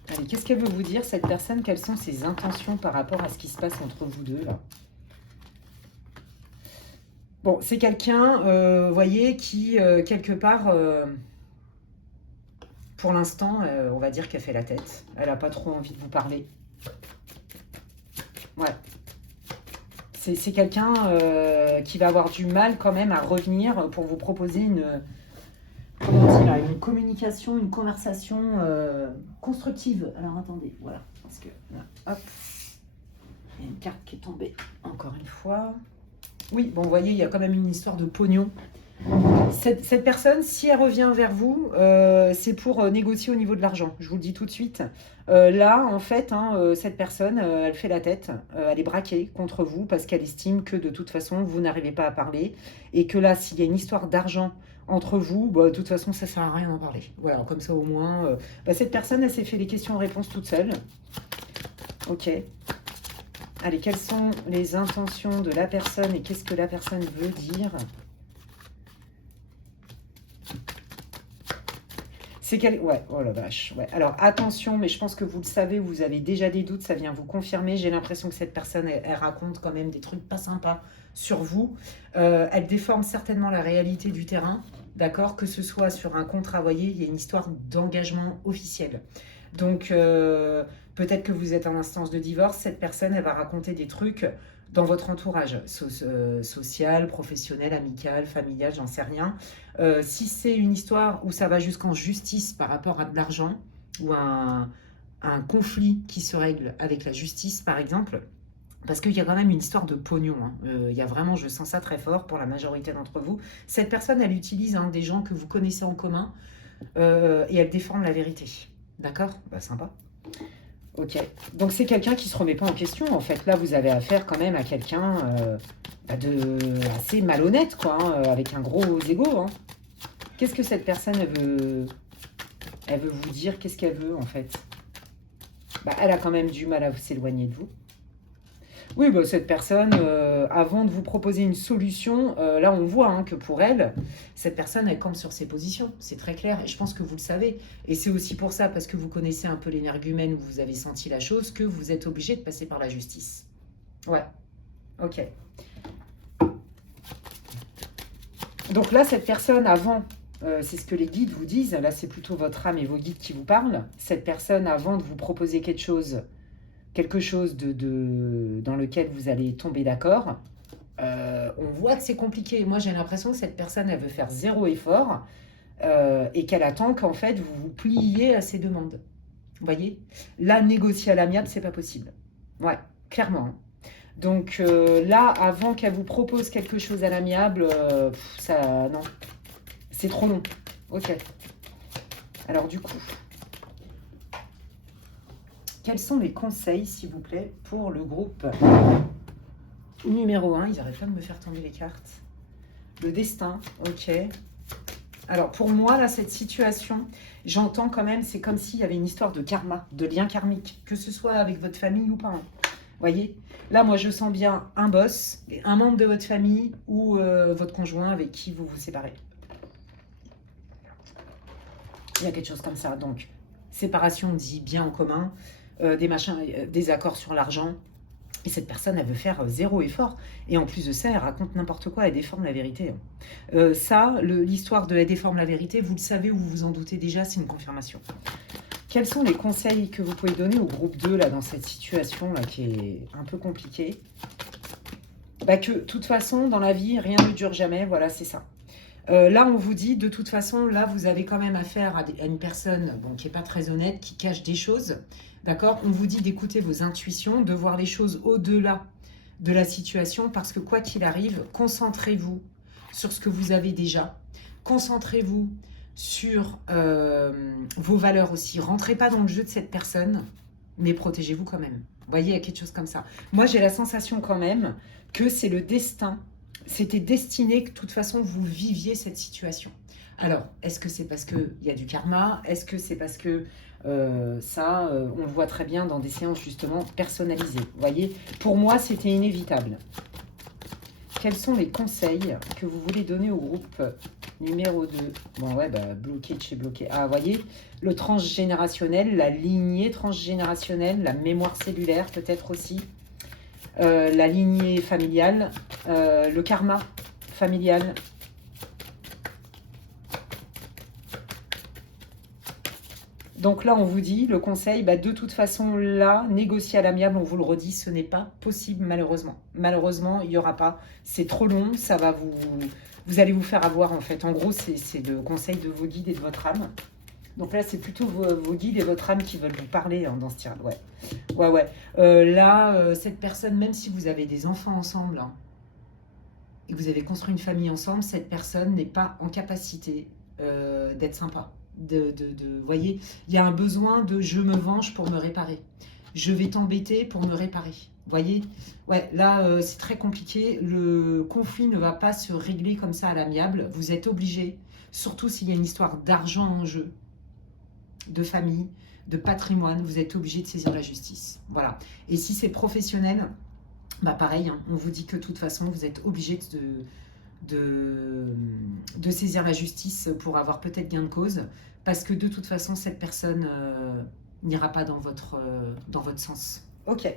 Allez, qu'est-ce qu'elle veut vous dire, cette personne? Quelles sont ses intentions par rapport à ce qui se passe entre vous deux, là? Bon, c'est quelqu'un, vous voyez, qui, quelque part, pour l'instant, on va dire qu'elle fait la tête. Elle n'a pas trop envie de vous parler. Ouais. C'est quelqu'un qui va avoir du mal quand même à revenir pour vous proposer une communication, une conversation constructive. Alors attendez, voilà, parce que là, hop, il y a une carte qui est tombée encore une fois. Oui, vous voyez, il y a quand même une histoire de pognon Cette personne, si elle revient vers vous, c'est pour négocier au niveau de l'argent. Je vous le dis tout de suite. Là, en fait, hein, cette personne, elle fait la tête. Elle est braquée contre vous parce qu'elle estime que de toute façon, vous n'arrivez pas à parler. Et que là, s'il y a une histoire d'argent entre vous, bah, de toute façon, ça ne sert à rien d'en parler. Voilà, comme ça au moins. Bah, cette personne, elle s'est fait les questions-réponses toute seule. Ok. Allez, quelles sont les intentions de la personne et qu'est-ce que la personne veut dire? C'est quel... Ouais, oh la vache. Ouais. Alors attention, mais je pense que vous le savez, vous avez déjà des doutes, ça vient vous confirmer. J'ai l'impression que cette personne, elle raconte quand même des trucs pas sympas sur vous. Elle déforme certainement la réalité du terrain, d'accord? Que ce soit sur un contrat, vous voyez, il y a une histoire d'engagement officiel. Donc peut-être que vous êtes en instance de divorce, cette personne, elle va raconter des trucs dans votre entourage, social, professionnel, amical, familial, j'en sais rien. Si c'est une histoire où ça va jusqu'en justice par rapport à de l'argent, ou un conflit qui se règle avec la justice, par exemple, parce qu'il y a quand même une histoire de pognon. Hein. Il y a vraiment, je sens ça très fort pour la majorité d'entre vous. Cette personne, elle utilise des gens que vous connaissez en commun et elle déforme la vérité. D'accord? Bah, sympa. Ok. Donc c'est quelqu'un qui se remet pas en question, en fait. Là, vous avez affaire quand même à quelqu'un de assez malhonnête, quoi, hein, avec un gros ego. Hein. Qu'est-ce que cette personne, elle veut vous dire? Qu'est-ce qu'elle veut, en fait? Bah, elle a quand même du mal à s'éloigner de vous. Oui, bah, cette personne, avant de vous proposer une solution, là on voit hein, que pour elle, cette personne, elle campe sur ses positions. C'est très clair et je pense que vous le savez. Et c'est aussi pour ça, parce que vous connaissez un peu l'énergumène où vous avez senti la chose, que vous êtes obligé de passer par la justice. Ouais, ok. Donc là, cette personne, avant, c'est ce que les guides vous disent, là c'est plutôt votre âme et vos guides qui vous parlent. Cette personne, avant de vous proposer quelque chose dans lequel vous allez tomber d'accord, on voit que c'est compliqué. Moi, j'ai l'impression que cette personne, elle veut faire zéro effort et qu'elle attend qu'en fait, vous vous pliez à ses demandes. Vous voyez? Là, négocier à l'amiable, c'est pas possible. Ouais, clairement. Donc là, avant qu'elle vous propose quelque chose à l'amiable, ça, non, c'est trop long. Ok. Alors du coup, quels sont les conseils, s'il vous plaît, pour le groupe numéro 1? Ils n'arrêtent pas de me faire tomber les cartes. Le destin, ok. Alors pour moi, là, cette situation, j'entends quand même, c'est comme s'il y avait une histoire de karma, de lien karmique, que ce soit avec votre famille ou pas. Hein. Voyez? Là, moi, je sens bien un boss, un membre de votre famille ou votre conjoint avec qui vous vous séparez. Il y a quelque chose comme ça. Donc, séparation dit bien en commun, des machins, des accords sur l'argent. Et cette personne, elle veut faire zéro effort. Et en plus de ça, elle raconte n'importe quoi, elle déforme la vérité. Ça, l'histoire de elle déforme la vérité, vous le savez ou vous vous en doutez déjà, c'est une confirmation. Quels sont les conseils que vous pouvez donner au groupe 2 là, dans cette situation là, qui est un peu compliquée? Bah, que de toute façon, dans la vie, rien ne dure jamais, voilà, c'est ça. Là, on vous dit, de toute façon, là, vous avez quand même affaire à une personne qui n'est pas très honnête, qui cache des choses, d'accord? On vous dit d'écouter vos intuitions, de voir les choses au-delà de la situation, parce que quoi qu'il arrive, concentrez-vous sur ce que vous avez déjà. Concentrez-vous sur vos valeurs aussi. Rentrez pas dans le jeu de cette personne, mais protégez-vous quand même. Vous voyez, il y a quelque chose comme ça. Moi, j'ai la sensation quand même que c'est le destin. C'était destiné que de toute façon, vous viviez cette situation. Alors, est-ce que c'est parce qu'il y a du karma? Est-ce que c'est parce que on le voit très bien dans des séances justement personnalisées? Vous voyez, pour moi, c'était inévitable. Quels sont les conseils que vous voulez donner au groupe numéro 2? Bon, ouais, bah, bloqué de chez bloqué. Ah, vous voyez, le transgénérationnel, la lignée transgénérationnelle, la mémoire cellulaire peut-être aussi, la lignée familiale, le karma familial. Donc là, on vous dit, le conseil, bah, de toute façon, là, négocier à l'amiable, on vous le redit, ce n'est pas possible, malheureusement. Malheureusement, il n'y aura pas. C'est trop long, ça va vous allez vous faire avoir, en fait. En gros, c'est le conseil de vos guides et de votre âme. Donc là, c'est plutôt vos guides et votre âme qui veulent vous parler hein, dans ce tirage. Ouais, ouais, ouais. Là, cette personne, même si vous avez des enfants ensemble, hein, et que vous avez construit une famille ensemble, cette personne n'est pas en capacité d'être sympa. Voyez, il y a un besoin de je me venge pour me réparer. Je vais t'embêter pour me réparer. Voyez, ouais, là c'est très compliqué. Le conflit ne va pas se régler comme ça à l'amiable. Vous êtes obligé, surtout s'il y a une histoire d'argent en jeu, de famille, de patrimoine, vous êtes obligé de saisir la justice. Voilà. Et si c'est professionnel, bah pareil, hein, on vous dit que de toute façon, vous êtes obligé de saisir la justice pour avoir peut-être gain de cause, parce que de toute façon, cette personne n'ira pas dans votre sens. Ok.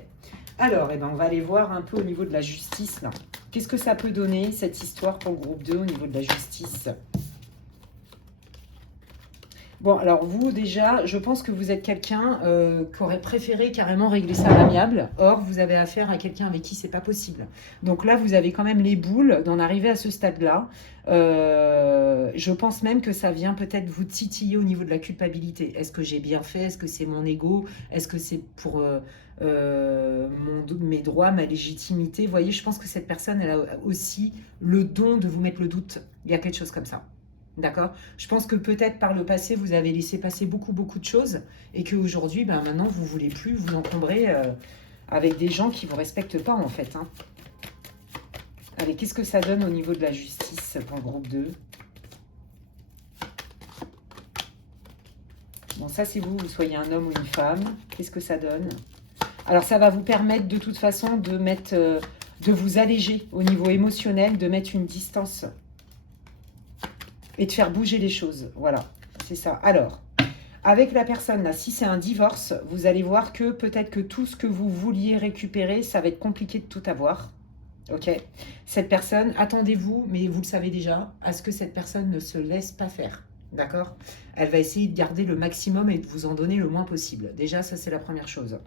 Alors, eh ben, on va aller voir un peu au niveau de la justice. Là. Qu'est-ce que ça peut donner, cette histoire pour le groupe 2 au niveau de la justice? Bon, alors vous, déjà, je pense que vous êtes quelqu'un qui aurait préféré carrément régler ça à l'amiable. Or, vous avez affaire à quelqu'un avec qui c'est pas possible. Donc là, vous avez quand même les boules d'en arriver à ce stade-là. Je pense même que ça vient peut-être vous titiller au niveau de la culpabilité. Est-ce que j'ai bien fait? Est-ce que c'est mon ego? Est-ce que c'est pour mes droits, ma légitimité? Vous voyez, je pense que cette personne, elle a aussi le don de vous mettre le doute. Il y a quelque chose comme ça. D'accord? Je pense que peut-être par le passé, vous avez laissé passer beaucoup de choses et qu'aujourd'hui, ben, maintenant, vous ne voulez plus vous encombrer avec des gens qui ne vous respectent pas, en fait. Hein. Allez, qu'est-ce que ça donne au niveau de la justice pour le groupe 2? Bon, ça, c'est vous soyez un homme ou une femme. Qu'est-ce que ça donne? Alors, ça va vous permettre de toute façon de mettre, de vous alléger au niveau émotionnel, de mettre une distance et de faire bouger les choses. Voilà, c'est ça. Alors, avec la personne là, si c'est un divorce, vous allez voir que peut-être que tout ce que vous vouliez récupérer, ça va être compliqué de tout avoir. Ok? Cette personne, attendez-vous, mais vous le savez déjà, à ce que cette personne ne se laisse pas faire. D'accord? Elle va essayer de garder le maximum et de vous en donner le moins possible. Déjà, ça, c'est la première chose.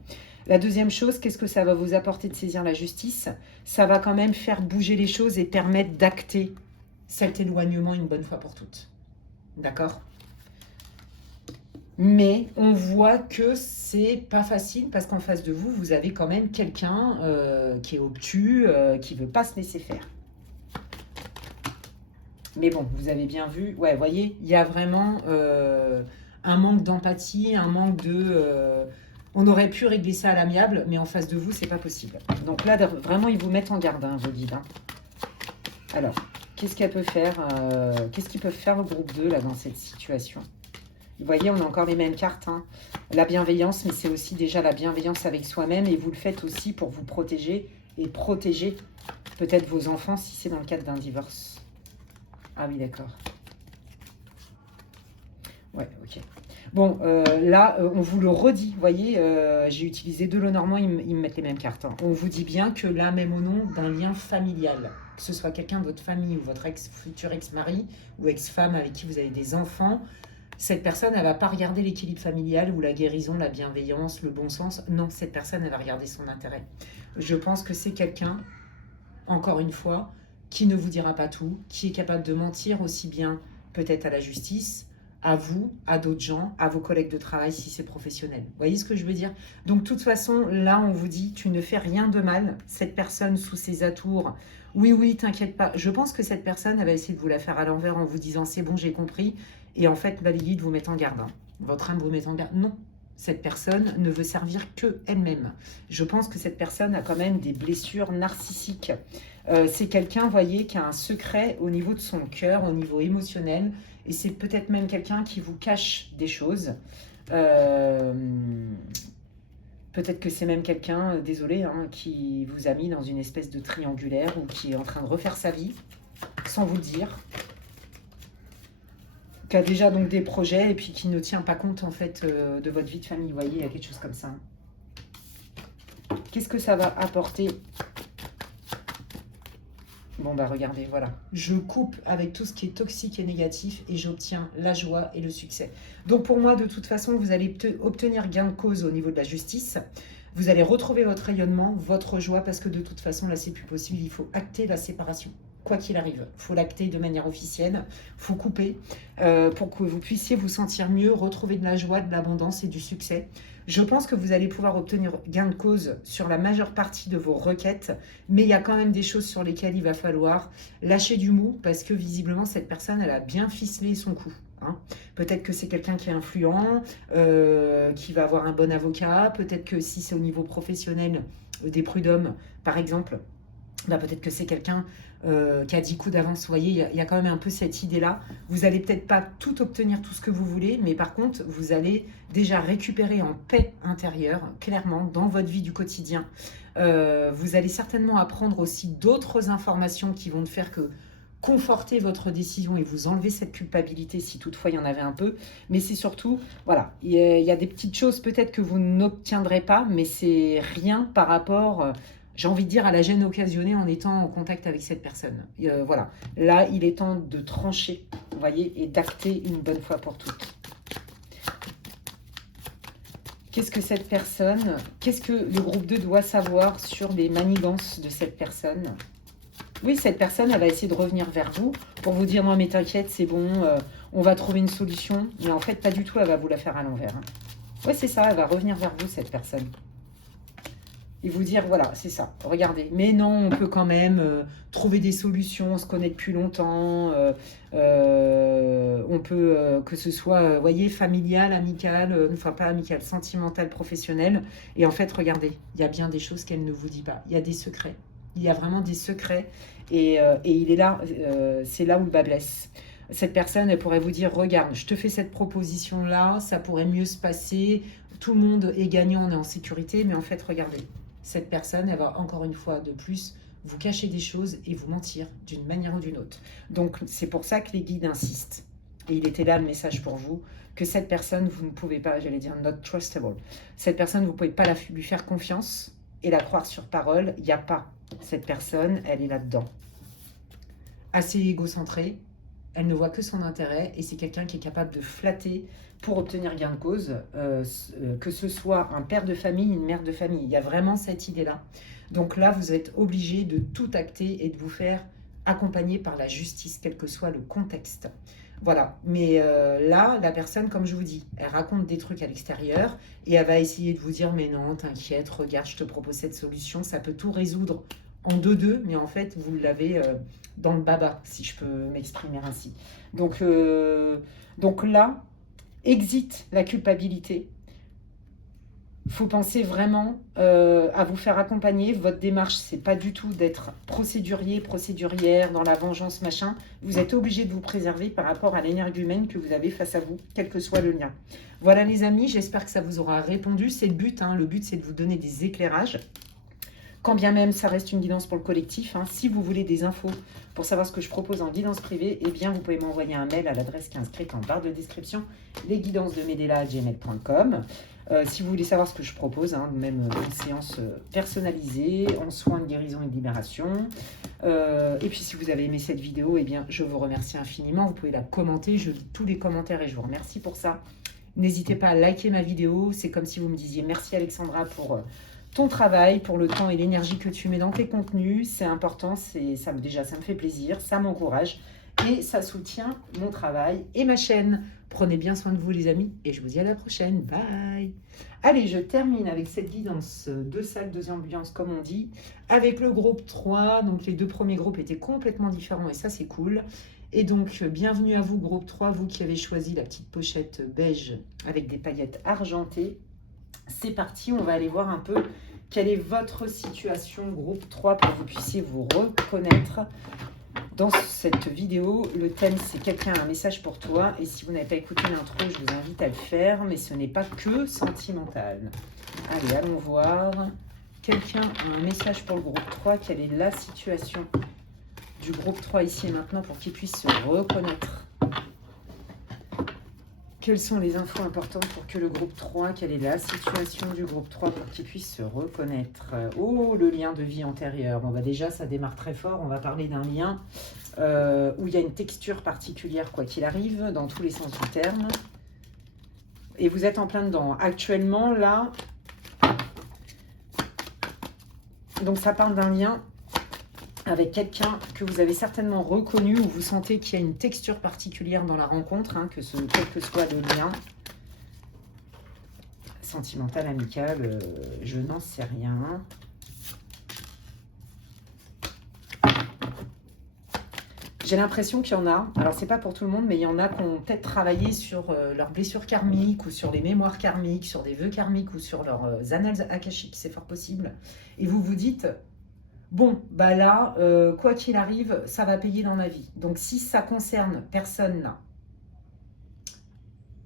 La deuxième chose, qu'est-ce que ça va vous apporter de saisir la justice? Ça va quand même faire bouger les choses et permettre d'acter cet éloignement une bonne fois pour toutes. D'accord? Mais on voit que c'est pas facile parce qu'en face de vous, vous avez quand même quelqu'un qui est obtus, qui veut pas se laisser faire. Mais bon, vous avez bien vu, ouais, voyez, il y a vraiment un manque d'empathie, un manque de... on aurait pu régler ça à l'amiable, mais en face de vous, c'est pas possible. Donc là, vraiment, ils vous mettent en garde, hein, vos guides. Hein. Alors, qu'est-ce qu'elle peut faire qu'est-ce qu'ils peuvent faire le groupe 2 là, dans cette situation? Vous voyez, on a encore les mêmes cartes. Hein. La bienveillance, mais c'est aussi déjà la bienveillance avec soi-même. Et vous le faites aussi pour vous protéger et protéger peut-être vos enfants si c'est dans le cadre d'un divorce. Ah oui, d'accord. Ouais, ok. Bon, là, on vous le redit. Vous voyez, j'ai utilisé de Lenormand, ils me mettent les mêmes cartes. Hein. On vous dit bien que là, même au nom d'un lien familial, que ce soit quelqu'un de votre famille ou votre futur ex-mari ou ex-femme avec qui vous avez des enfants, cette personne, elle ne va pas regarder l'équilibre familial ou la guérison, la bienveillance, le bon sens. Non, cette personne, elle va regarder son intérêt. Je pense que c'est quelqu'un, encore une fois, qui ne vous dira pas tout, qui est capable de mentir aussi bien peut-être à la justice, à vous, à d'autres gens, à vos collègues de travail si c'est professionnel. Vous voyez ce que je veux dire? Donc, de toute façon, là, on vous dit, tu ne fais rien de mal. Cette personne, sous ses atours, oui, t'inquiète pas. Je pense que cette personne, elle va essayer de vous la faire à l'envers en vous disant, c'est bon, j'ai compris. Et en fait, les guides vous mettent en garde. Hein. Votre âme vous met en garde. Non, cette personne ne veut servir que elle-même. Je pense que cette personne a quand même des blessures narcissiques. C'est quelqu'un, vous voyez, qui a un secret au niveau de son cœur, au niveau émotionnel. Et c'est peut-être même quelqu'un qui vous cache des choses. Peut-être que c'est même quelqu'un, désolé, hein, qui vous a mis dans une espèce de triangulaire ou qui est en train de refaire sa vie, sans vous le dire. Qui a déjà donc des projets et puis qui ne tient pas compte en fait de votre vie de famille. Vous voyez, il y a quelque chose comme ça. Qu'est-ce que ça va apporter? Bon, bah regardez, voilà. Je coupe avec tout ce qui est toxique et négatif et j'obtiens la joie et le succès. Donc pour moi, de toute façon, vous allez obtenir gain de cause au niveau de la justice. Vous allez retrouver votre rayonnement, votre joie, parce que de toute façon, là, c'est plus possible. Il faut acter la séparation. quoi qu'il arrive. Il faut l'acter de manière officielle, il faut couper pour que vous puissiez vous sentir mieux, retrouver de la joie, de l'abondance et du succès. Je pense que vous allez pouvoir obtenir gain de cause sur la majeure partie de vos requêtes, mais il y a quand même des choses sur lesquelles il va falloir lâcher du mou parce que visiblement cette personne, elle a bien ficelé son coup. Hein. Peut-être que c'est quelqu'un qui est influent, qui va avoir un bon avocat, peut-être que si c'est au niveau professionnel, des prud'hommes par exemple, bah, peut-être que c'est quelqu'un qui a 10 coups d'avance. Vous voyez, il y a quand même un peu cette idée-là. Vous n'allez peut-être pas tout obtenir, tout ce que vous voulez, mais par contre, vous allez déjà récupérer en paix intérieure, clairement, dans votre vie du quotidien. Vous allez certainement apprendre aussi d'autres informations qui vont faire que conforter votre décision et vous enlever cette culpabilité si toutefois il y en avait un peu. Mais c'est surtout, voilà, il y a des petites choses peut-être que vous n'obtiendrez pas, mais c'est rien par rapport, j'ai envie de dire, à la gêne occasionnée en étant en contact avec cette personne. Voilà, là, il est temps de trancher, vous voyez, et d'acter une bonne fois pour toutes. Qu'est-ce que cette personne, qu'est-ce que le groupe 2 doit savoir sur les manigances de cette personne? Oui, cette personne, elle va essayer de revenir vers vous pour vous dire « Non, mais t'inquiète, c'est bon, on va trouver une solution. » Mais en fait, pas du tout, elle va vous la faire à l'envers. Hein. Oui, c'est ça, elle va revenir vers vous, cette personne. Et vous dire « Voilà, c'est ça, regardez. » Mais non, on peut quand même trouver des solutions, on se connaît depuis longtemps. On peut, que ce soit, voyez, familial, amical, enfin pas amical, sentimental, professionnel. Et en fait, regardez, il y a bien des choses qu'elle ne vous dit pas. Il y a des secrets. Il y a vraiment des secrets et il est là, c'est là où le bas blesse. Cette personne, elle pourrait vous dire, regarde, je te fais cette proposition-là, ça pourrait mieux se passer, tout le monde est gagnant, on est en sécurité, mais en fait, regardez, cette personne, elle va encore une fois de plus vous cacher des choses et vous mentir d'une manière ou d'une autre. Donc, c'est pour ça que les guides insistent. Et il était là le message pour vous, que cette personne, vous ne pouvez pas, j'allais dire, not trustable. Cette personne, vous ne pouvez pas lui faire confiance et la croire sur parole. Il n'y a pas. Cette personne, elle est là-dedans. Assez égocentrée, elle ne voit que son intérêt et c'est quelqu'un qui est capable de flatter pour obtenir gain de cause, que ce soit un père de famille, une mère de famille. Il y a vraiment cette idée-là. Donc là, vous êtes obligé de tout acter et de vous faire accompagner par la justice, quel que soit le contexte. Voilà, mais là, la personne, comme je vous dis, elle raconte des trucs à l'extérieur et elle va essayer de vous dire « Mais non, t'inquiète, regarde, je te propose cette solution, ça peut tout résoudre en 2-2, mais en fait, vous l'avez dans le baba, si je peux m'exprimer ainsi. » Donc là, exit la culpabilité. Il faut penser vraiment à vous faire accompagner. Votre démarche, c'est pas du tout d'être procédurier, procédurière, dans la vengeance, machin. Vous êtes obligé de vous préserver par rapport à l'énergumène que vous avez face à vous, quel que soit le lien. Voilà les amis, j'espère que ça vous aura répondu. C'est le but, hein. Le but c'est de vous donner des éclairages. Quand bien même ça reste une guidance pour le collectif, hein. Si vous voulez des infos pour savoir ce que je propose en guidance privée, eh bien vous pouvez m'envoyer un mail à l'adresse qui est inscrite en barre de description, lesguidancesdemedela@gmail.com. Si vous voulez savoir ce que je propose, hein, même une séance personnalisée, en soins de guérison et de libération. Et puis si vous avez aimé cette vidéo, eh bien je vous remercie infiniment. Vous pouvez la commenter, je lis tous les commentaires et je vous remercie pour ça. N'hésitez pas à liker ma vidéo, c'est comme si vous me disiez merci Alexandra pour ton travail, pour le temps et l'énergie que tu mets dans tes contenus. C'est important, déjà ça me fait plaisir, ça m'encourage et ça soutient mon travail et ma chaîne. Prenez bien soin de vous les amis et je vous dis à la prochaine. Bye. Allez, je termine avec cette guidance 2 salles, 2 ambiances comme on dit, avec le groupe 3. Donc les 2 premiers groupes étaient complètement différents et ça c'est cool. Et donc bienvenue à vous groupe 3, vous qui avez choisi la petite pochette beige avec des paillettes argentées. C'est parti, on va aller voir un peu quelle est votre situation groupe 3 pour que vous puissiez vous reconnaître. Dans cette vidéo, le thème c'est quelqu'un a un message pour toi et si vous n'avez pas écouté l'intro, je vous invite à le faire, mais ce n'est pas que sentimental. Allez, allons voir. Quelqu'un a un message pour le groupe 3, quelle est la situation du groupe 3 ici et maintenant pour qu'il puisse se reconnaître. Quelles sont les infos importantes pour que le groupe 3, quelle est la situation du groupe 3 pour qu'il puisse se reconnaître? Oh, le lien de vie antérieure. Bon, bah déjà, ça démarre très fort. On va parler d'un lien où il y a une texture particulière, quoi qu'il arrive, dans tous les sens du terme. Et vous êtes en plein dedans. Actuellement, là, donc ça parle d'un lien avec quelqu'un que vous avez certainement reconnu ou vous sentez qu'il y a une texture particulière dans la rencontre, hein, quel que soit le lien. Sentimental, amical, je n'en sais rien. J'ai l'impression qu'il y en a, alors c'est pas pour tout le monde, mais il y en a qui ont peut-être travaillé sur leurs blessures karmiques ou sur les mémoires karmiques, sur des vœux karmiques ou sur leurs annales akashiques, c'est fort possible. Et vous vous dites, bon, bah là, quoi qu'il arrive, ça va payer dans ma vie. Donc si ça concerne personne là,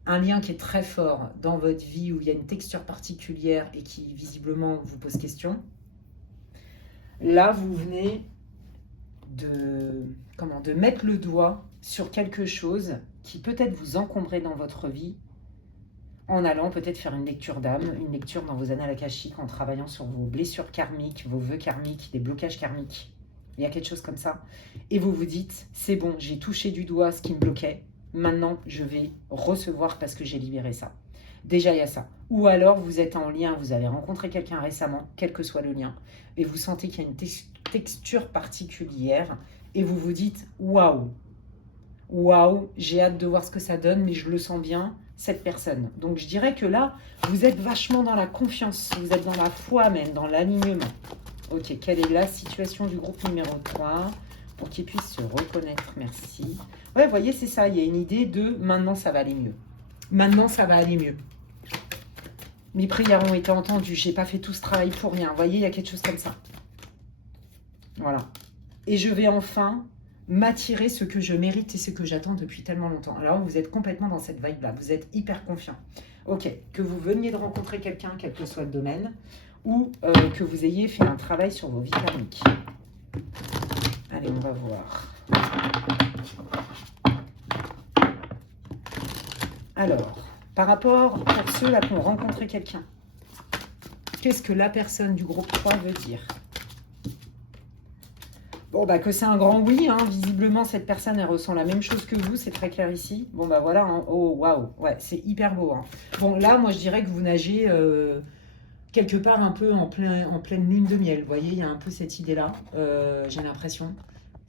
un lien qui est très fort dans votre vie où il y a une texture particulière et qui visiblement vous pose question, là vous venez de mettre le doigt sur quelque chose qui peut-être vous encombrait dans votre vie en allant peut-être faire une lecture d'âme, une lecture dans vos annales akashiques, en travaillant sur vos blessures karmiques, vos vœux karmiques, des blocages karmiques. Il y a quelque chose comme ça. Et vous vous dites, c'est bon, j'ai touché du doigt ce qui me bloquait. Maintenant, je vais recevoir parce que j'ai libéré ça. Déjà, il y a ça. Ou alors, vous êtes en lien, vous avez rencontré quelqu'un récemment, quel que soit le lien, et vous sentez qu'il y a une texture particulière, et vous vous dites, waouh, waouh, j'ai hâte de voir ce que ça donne, mais je le sens bien, cette personne. Donc, je dirais que là, vous êtes vachement dans la confiance, vous êtes dans la foi même, dans l'alignement. Ok, quelle est la situation du groupe numéro 3 pour qu'il puisse se reconnaître? Merci. Ouais, vous voyez, c'est ça. Il y a une idée de maintenant, ça va aller mieux. Maintenant, ça va aller mieux. Mes prières ont été entendues. J'ai pas fait tout ce travail pour rien. Vous voyez, il y a quelque chose comme ça. Voilà. Et je vais enfin m'attirer ce que je mérite et ce que j'attends depuis tellement longtemps. Alors, vous êtes complètement dans cette vibe-là. Vous êtes hyper confiant. Ok, que vous veniez de rencontrer quelqu'un, quel que soit le domaine, ou que vous ayez fait un travail sur vos vies karmiques. Allez, on va voir. Alors, par rapport pour ceux-là qui ont rencontré quelqu'un, qu'est-ce que la personne du groupe 3 veut dire? Bon, bah que c'est un grand oui, hein. Visiblement, cette personne, elle ressent la même chose que vous, c'est très clair ici. Bon, bah voilà, hein. Oh, waouh, ouais, c'est hyper beau. Hein. Bon, là, moi, je dirais que vous nagez quelque part un peu en pleine lune de miel. Vous voyez, il y a un peu cette idée-là, j'ai l'impression.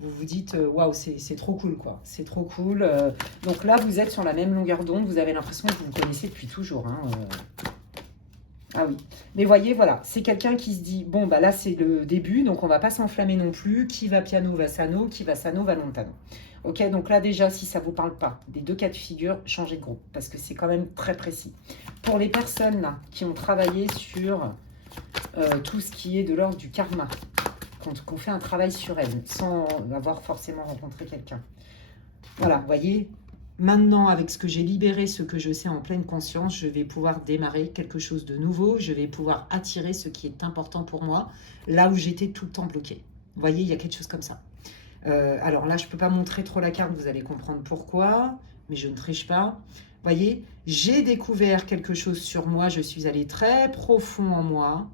Vous vous dites, waouh, c'est trop cool, quoi. C'est trop cool. Donc là, vous êtes sur la même longueur d'onde. Vous avez l'impression que vous vous connaissez depuis toujours. Hein, Ah oui. Mais voyez, voilà, c'est quelqu'un qui se dit, bon, bah là, c'est le début, donc on va pas s'enflammer non plus. Qui va piano va sano, qui va sano va lontano. Ok, donc là, déjà, si ça ne vous parle pas des deux cas de figure, changez de groupe, parce que c'est quand même très précis. Pour les personnes là, qui ont travaillé sur tout ce qui est de l'ordre du karma, qu'on fait un travail sur elles, sans avoir forcément rencontré quelqu'un. Voilà, vous voyez, maintenant, avec ce que j'ai libéré, ce que je sais en pleine conscience, je vais pouvoir démarrer quelque chose de nouveau. Je vais pouvoir attirer ce qui est important pour moi, là où j'étais tout le temps bloquée. Vous voyez, il y a quelque chose comme ça. Alors là, je ne peux pas montrer trop la carte, vous allez comprendre pourquoi, mais je ne triche pas. Vous voyez, j'ai découvert quelque chose sur moi, je suis allée très profond en moi.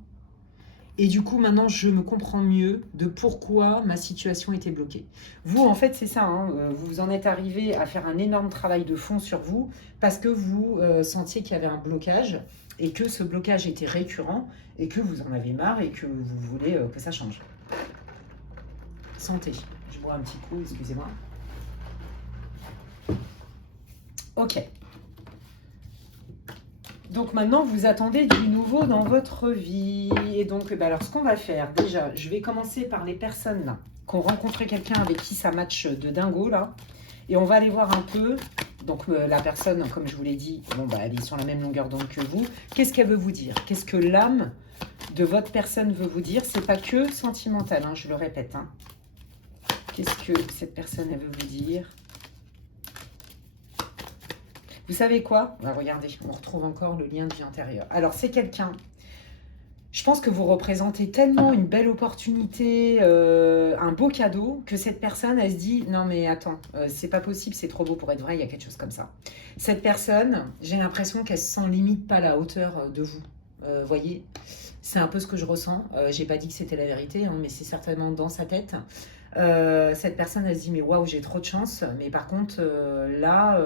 Et du coup, maintenant, je me comprends mieux de pourquoi ma situation était bloquée. Vous, en fait, c'est ça. Hein, vous en êtes arrivé à faire un énorme travail de fond sur vous parce que vous sentiez qu'il y avait un blocage et que ce blocage était récurrent et que vous en avez marre et que vous voulez que ça change. Santé. Je bois un petit coup, excusez-moi. Ok. Donc maintenant, vous attendez du nouveau dans votre vie. Et donc, bah alors, ce qu'on va faire, déjà, je vais commencer par les personnes là, qui ont rencontré quelqu'un avec qui ça match de dingo, là. Et on va aller voir un peu. Donc, la personne, comme je vous l'ai dit, bon, bah, elle est sur la même longueur d'onde que vous. Qu'est-ce qu'elle veut vous dire? Qu'est-ce que l'âme de votre personne veut vous dire? C'est pas que sentimental, hein, je le répète. Hein. Qu'est-ce que cette personne, elle veut vous dire? Vous savez quoi? Bah, regardez, on retrouve encore le lien de vie antérieure. Alors, c'est quelqu'un, je pense que vous représentez tellement une belle opportunité, un beau cadeau, que cette personne, elle se dit, non mais attends, c'est pas possible, c'est trop beau pour être vrai, il y a quelque chose comme ça. Cette personne, j'ai l'impression qu'elle se sent limite pas à la hauteur de vous. Voyez, c'est un peu ce que je ressens. J'ai pas dit que c'était la vérité, hein, mais c'est certainement dans sa tête. Cette personne, elle se dit, mais waouh, j'ai trop de chance. Mais par contre, là...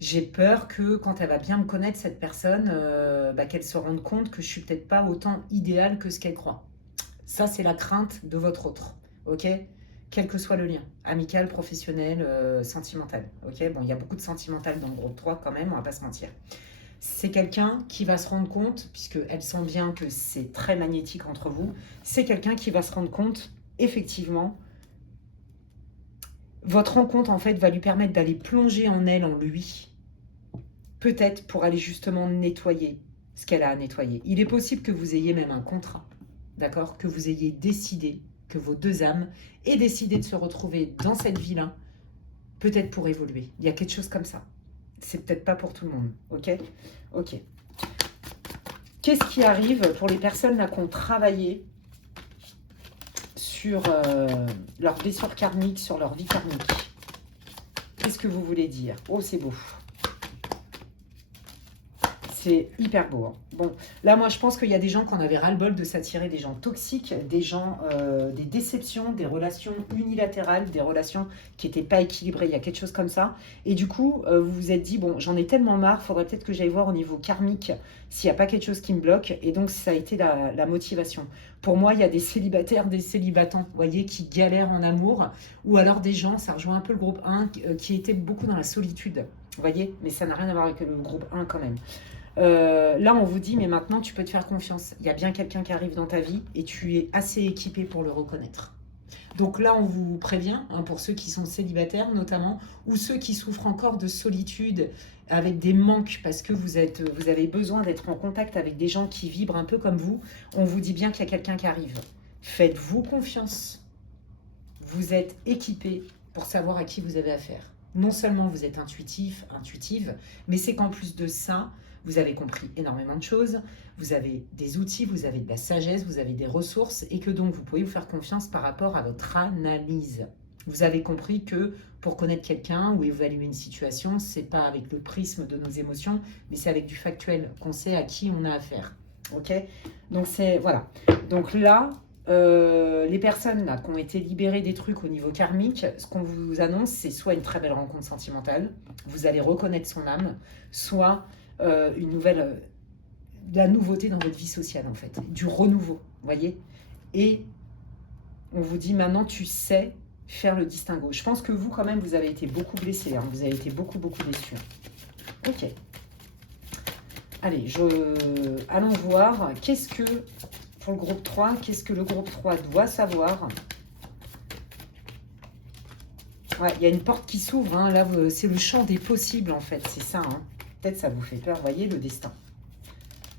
j'ai peur que quand elle va bien me connaître, cette personne, qu'elle se rende compte que je suis peut-être pas autant idéale que ce qu'elle croit. Ça, c'est la crainte de votre autre. ok? Quel que soit le lien, amical, professionnel, sentimental, ok? Bon, il y a beaucoup de sentimental dans le groupe 3 quand même, on va pas se mentir. C'est quelqu'un qui va se rendre compte, puisqu'elle sent bien que c'est très magnétique entre vous, c'est quelqu'un qui va se rendre compte, effectivement, votre rencontre, en fait, va lui permettre d'aller plonger en elle, en lui, peut-être pour aller justement nettoyer ce qu'elle a à nettoyer. Il est possible que vous ayez même un contrat, d'accord? Que vous ayez décidé, que vos deux âmes aient décidé de se retrouver dans cette vie-là, peut-être pour évoluer. Il y a quelque chose comme ça. C'est peut-être pas pour tout le monde, ok? Ok. Qu'est-ce qui arrive pour les personnes là qui ont travaillé sur leur blessure karmique, sur leur vie karmique? Qu'est-ce que vous voulez dire? Oh, c'est beau. C'est hyper beau. Hein. Bon, là, moi, je pense qu'il y a des gens qui en avaient ras-le-bol de s'attirer des gens toxiques, des gens, des déceptions, des relations unilatérales, des relations qui n'étaient pas équilibrées. Il y a quelque chose comme ça. Et du coup, vous vous êtes dit, bon, j'en ai tellement marre, il faudrait peut-être que j'aille voir au niveau karmique s'il n'y a pas quelque chose qui me bloque. Et donc, ça a été la motivation. Pour moi, il y a des célibataires, des célibatants, vous voyez, qui galèrent en amour. Ou alors des gens, ça rejoint un peu le groupe 1, qui étaient beaucoup dans la solitude. Vous voyez, mais ça n'a rien à voir avec le groupe 1 quand même. Là, on vous dit, mais maintenant, tu peux te faire confiance. Il y a bien quelqu'un qui arrive dans ta vie et tu es assez équipé pour le reconnaître. Donc là, on vous prévient, hein, pour ceux qui sont célibataires notamment, ou ceux qui souffrent encore de solitude, avec des manques, parce que vous avez besoin d'être en contact avec des gens qui vibrent un peu comme vous, on vous dit bien qu'il y a quelqu'un qui arrive. Faites-vous confiance. Vous êtes équipé pour savoir à qui vous avez affaire. Non seulement vous êtes intuitif, intuitive, mais c'est qu'en plus de ça, vous avez compris énormément de choses, vous avez des outils, vous avez de la sagesse, vous avez des ressources et que donc vous pouvez vous faire confiance par rapport à votre analyse. Vous avez compris que pour connaître quelqu'un ou évaluer une situation, c'est pas avec le prisme de nos émotions, mais c'est avec du factuel, qu'on sait à qui on a affaire. Ok? Donc c'est voilà. Donc là, les personnes là, qui ont été libérées des trucs au niveau karmique, ce qu'on vous annonce, c'est soit une très belle rencontre sentimentale, vous allez reconnaître son âme, soit une nouvelle, de la nouveauté dans votre vie sociale en fait, du renouveau, vous voyez. Et on vous dit maintenant tu sais faire le distinguo. Je pense que vous quand même vous avez été beaucoup blessé, hein. Vous avez été beaucoup déçus. Ok. Allez, allons voir qu'est-ce que, pour le groupe 3, qu'est-ce que le groupe 3 doit savoir. Ouais, il y a une porte qui s'ouvre, hein. Là c'est le champ des possibles en fait, c'est ça, hein. Peut-être ça vous fait peur, vous voyez, le destin.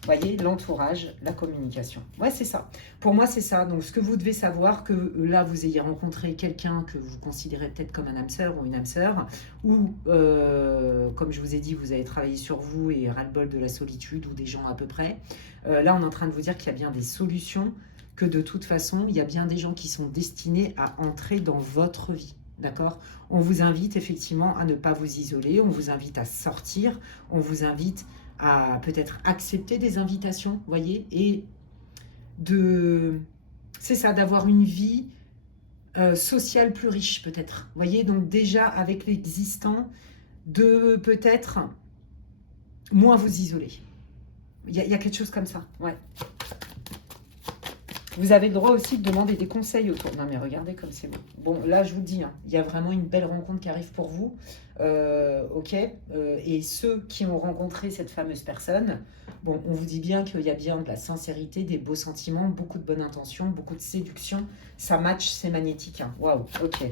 Vous voyez, l'entourage, la communication. Ouais, c'est ça. Pour moi, c'est ça. Donc, ce que vous devez savoir, que là, vous ayez rencontré quelqu'un que vous considérez peut-être comme un âme sœur ou une âme sœur, ou, comme je vous ai dit, vous avez travaillé sur vous et ras-le-bol de la solitude ou des gens à peu près. Là, on est en train de vous dire qu'il y a bien des solutions, que de toute façon, il y a bien des gens qui sont destinés à entrer dans votre vie. D'accord? On vous invite effectivement à ne pas vous isoler, on vous invite à sortir, on vous invite à peut-être accepter des invitations, vous voyez, et c'est ça, d'avoir une vie sociale plus riche peut-être, vous voyez, donc déjà avec l'existant, de peut-être moins vous isoler. Il y a quelque chose comme ça, ouais. Vous avez le droit aussi de demander des conseils autour. Non mais regardez comme c'est beau. Bon, là je vous dis, hein, il y a vraiment une belle rencontre qui arrive pour vous. Ok. Et ceux qui ont rencontré cette fameuse personne, bon, on vous dit bien qu'il y a bien de la sincérité, des beaux sentiments, beaucoup de bonnes intentions, beaucoup de séduction. Ça match, c'est magnétique. Hein. Waouh, ok.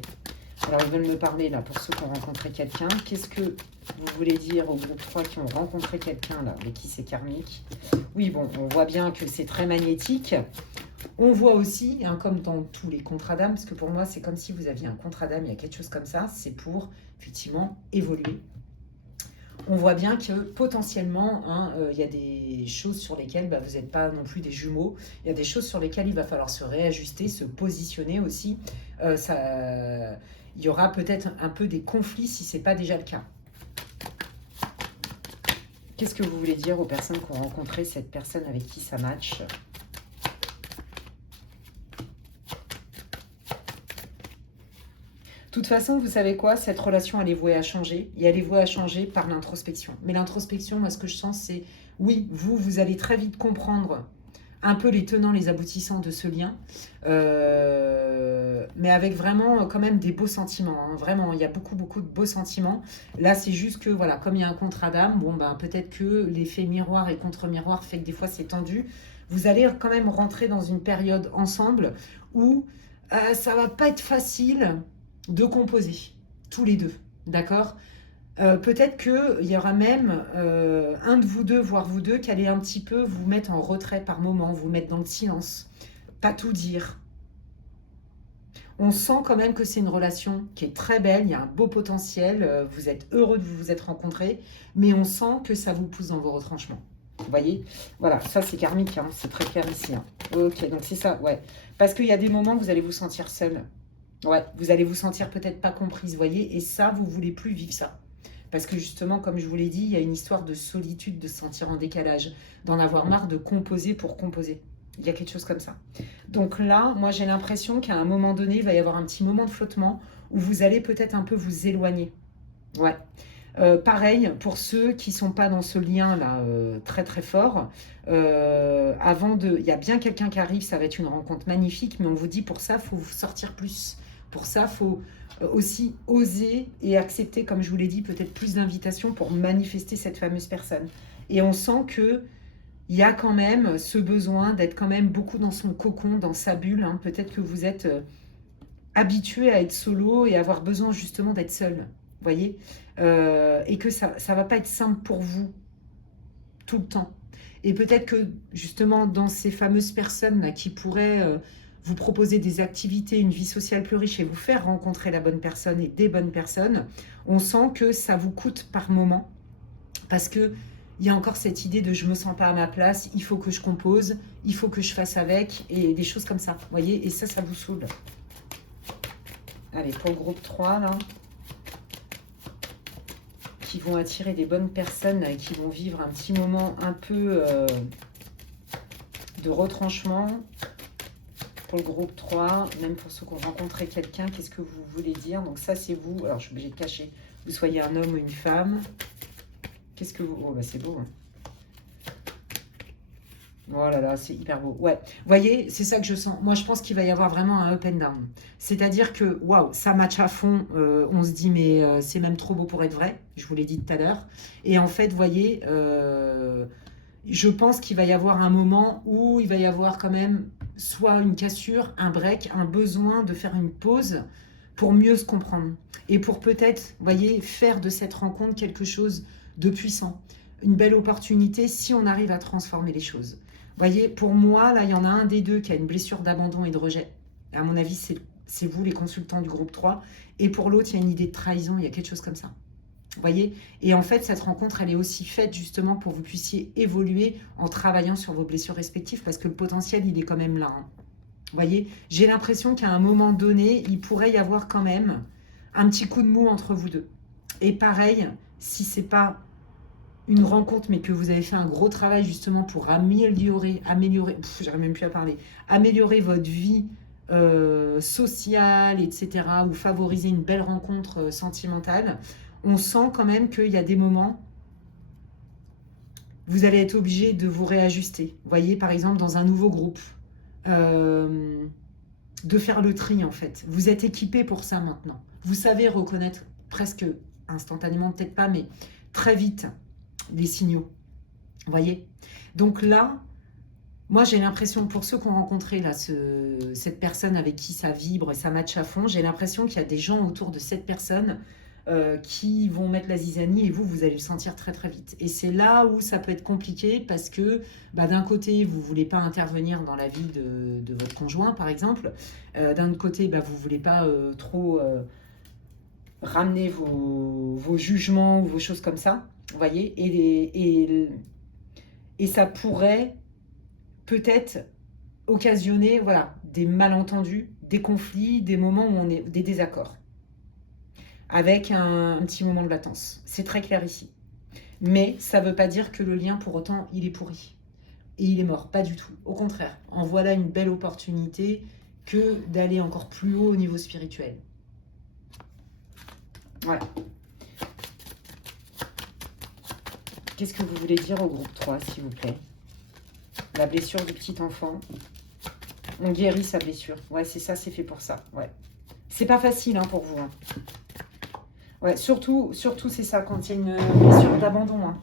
Alors ils veulent me parler là pour ceux qui ont rencontré quelqu'un. Qu'est-ce que vous voulez dire au groupe 3 qui ont rencontré quelqu'un là, avec qui c'est karmique? Oui, bon, on voit bien que c'est très magnétique. On voit aussi, hein, comme dans tous les contrats d'âme, parce que pour moi, c'est comme si vous aviez un contrat d'âme, il y a quelque chose comme ça, c'est pour, effectivement, évoluer. On voit bien que, potentiellement, hein, il y a des choses sur lesquelles vous n'êtes pas non plus des jumeaux, il y a des choses sur lesquelles il va falloir se réajuster, se positionner aussi. Il y aura peut-être un peu des conflits si ce n'est pas déjà le cas. Qu'est-ce que vous voulez dire aux personnes qui ont rencontré cette personne avec qui ça match ? De toute façon, vous savez quoi? Cette relation, elle est vouée à changer. Et elle est vouée à changer par l'introspection. Mais l'introspection, moi, ce que je sens, c'est... Oui, vous allez très vite comprendre un peu les tenants, les aboutissants de ce lien, mais avec vraiment quand même des beaux sentiments, hein. Vraiment, il y a beaucoup, beaucoup de beaux sentiments. Là, c'est juste que, voilà, comme il y a un contrat d'âme, bon, ben, peut-être que l'effet miroir et contre-miroir fait que des fois, c'est tendu. Vous allez quand même rentrer dans une période ensemble où ça va pas être facile de composer, tous les deux, d'accord? Peut-être qu'il y aura même un de vous deux, voire vous deux, qui allez un petit peu vous mettre en retrait par moment, vous mettre dans le silence, pas tout dire. On sent quand même que c'est une relation qui est très belle, il y a un beau potentiel, vous êtes heureux de vous être rencontrés, mais on sent que ça vous pousse dans vos retranchements. Vous voyez? Voilà, ça c'est karmique, hein, c'est très clair ici. Hein. Ok, donc c'est ça, ouais. Parce qu'il y a des moments où vous allez vous sentir seul. Ouais, vous allez vous sentir peut-être pas comprise, vous voyez? Et ça, vous voulez plus vivre ça. Parce que justement, comme je vous l'ai dit, il y a une histoire de solitude, de se sentir en décalage, d'en avoir marre de composer pour composer. Il y a quelque chose comme ça. Donc là, moi j'ai l'impression qu'à un moment donné, il va y avoir un petit moment de flottement où vous allez peut-être un peu vous éloigner. Ouais. Pareil, pour ceux qui ne sont pas dans ce lien-là très très fort, il y a bien quelqu'un qui arrive, ça va être une rencontre magnifique, mais on vous dit pour ça, il faut sortir plus. Pour ça, il faut aussi oser et accepter, comme je vous l'ai dit, peut-être plus d'invitations pour manifester cette fameuse personne. Et on sent que il y a quand même ce besoin d'être quand même beaucoup dans son cocon, dans sa bulle. Hein. Peut-être que vous êtes habitué à être solo et avoir besoin justement d'être seul. Vous voyez, et que ça ne va pas être simple pour vous tout le temps. Et peut-être que justement dans ces fameuses personnes là, qui pourraient vous proposer des activités, une vie sociale plus riche et vous faire rencontrer la bonne personne et des bonnes personnes, on sent que ça vous coûte par moment parce que il y a encore cette idée de je me sens pas à ma place, il faut que je compose, il faut que je fasse avec et des choses comme ça, vous voyez, et ça vous saoule. Allez, pour le groupe 3 là, qui vont attirer des bonnes personnes, qui vont vivre un petit moment un peu de retranchement. Pour le groupe 3, même pour ceux qui ont rencontré quelqu'un, qu'est-ce que vous voulez dire? Donc ça, c'est vous. Alors, je suis obligée de cacher. Vous soyez un homme ou une femme. Qu'est-ce que vous... Oh, bah c'est beau. Hein. Oh là là, c'est hyper beau. Ouais, vous voyez, c'est ça que je sens. Moi, je pense qu'il va y avoir vraiment un up and down. C'est-à-dire que, waouh, ça match à fond. On se dit, mais c'est même trop beau pour être vrai. Je vous l'ai dit tout à l'heure. Et en fait, vous voyez, je pense qu'il va y avoir un moment où il va y avoir quand même soit une cassure, un break, un besoin de faire une pause pour mieux se comprendre. Et pour peut-être, vous voyez, faire de cette rencontre quelque chose de puissant. Une belle opportunité si on arrive à transformer les choses. Vous voyez, pour moi, là, il y en a un des deux qui a une blessure d'abandon et de rejet. À mon avis, c'est vous, les consultants du groupe 3. Et pour l'autre, il y a une idée de trahison, il y a quelque chose comme ça. Vous voyez? Et en fait, cette rencontre, elle est aussi faite justement pour que vous puissiez évoluer en travaillant sur vos blessures respectives parce que le potentiel, il est quand même là. Hein. Vous voyez? J'ai l'impression qu'à un moment donné, il pourrait y avoir quand même un petit coup de mou entre vous deux. Et pareil, si c'est pas une rencontre, mais que vous avez fait un gros travail justement pour améliorer, j'arrive même plus à parler, améliorer votre vie sociale, etc., ou favoriser une belle rencontre sentimentale, on sent quand même qu'il y a des moments, vous allez être obligé de vous réajuster. Vous voyez, par exemple, dans un nouveau groupe, de faire le tri, en fait. Vous êtes équipé pour ça maintenant. Vous savez reconnaître presque instantanément, peut-être pas, mais très vite, les signaux. Vous voyez? Donc là, moi j'ai l'impression, pour ceux qui ont rencontré là, cette personne avec qui ça vibre et ça match à fond, j'ai l'impression qu'il y a des gens autour de cette personne qui vont mettre la zizanie et vous allez le sentir très très vite. Et c'est là où ça peut être compliqué parce que d'un côté, vous ne voulez pas intervenir dans la vie de votre conjoint, par exemple. D'un autre côté, vous ne voulez pas trop ramener vos jugements ou vos choses comme ça. Vous voyez, et ça pourrait peut-être occasionner voilà, des malentendus, des conflits, des moments où on est des désaccords, avec un petit moment de latence. C'est très clair ici. Mais ça ne veut pas dire que le lien, pour autant, il est pourri. Et il est mort, pas du tout. Au contraire, en voilà une belle opportunité que d'aller encore plus haut au niveau spirituel. Voilà. Qu'est-ce que vous voulez dire au groupe 3, s'il vous plaît? La blessure du petit enfant. On guérit sa blessure. Ouais, c'est ça, c'est fait pour ça. Ouais. C'est pas facile hein, pour vous. Hein. Ouais, surtout c'est ça, quand il y a une blessure d'abandon. Hein.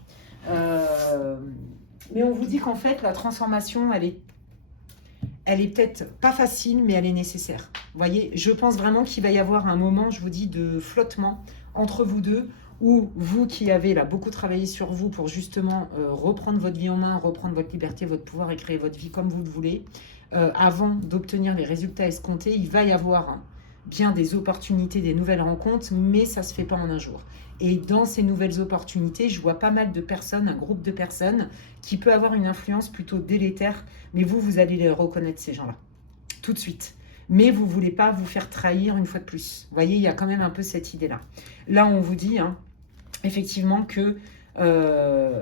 Mais on vous dit qu'en fait, la transformation, elle est peut-être pas facile, mais elle est nécessaire. Vous voyez, je pense vraiment qu'il va y avoir un moment, je vous dis, de flottement entre vous deux, où vous qui avez là beaucoup travaillé sur vous pour justement reprendre votre vie en main, reprendre votre liberté, votre pouvoir et créer votre vie comme vous le voulez, avant d'obtenir les résultats escomptés, il va y avoir bien des opportunités, des nouvelles rencontres, mais ça ne se fait pas en un jour. Et dans ces nouvelles opportunités, je vois pas mal de personnes, un groupe de personnes qui peut avoir une influence plutôt délétère, mais vous allez les reconnaître, ces gens-là, tout de suite. Mais vous ne voulez pas vous faire trahir une fois de plus. Vous voyez, il y a quand même un peu cette idée-là. Là, on vous dit, hein, effectivement, que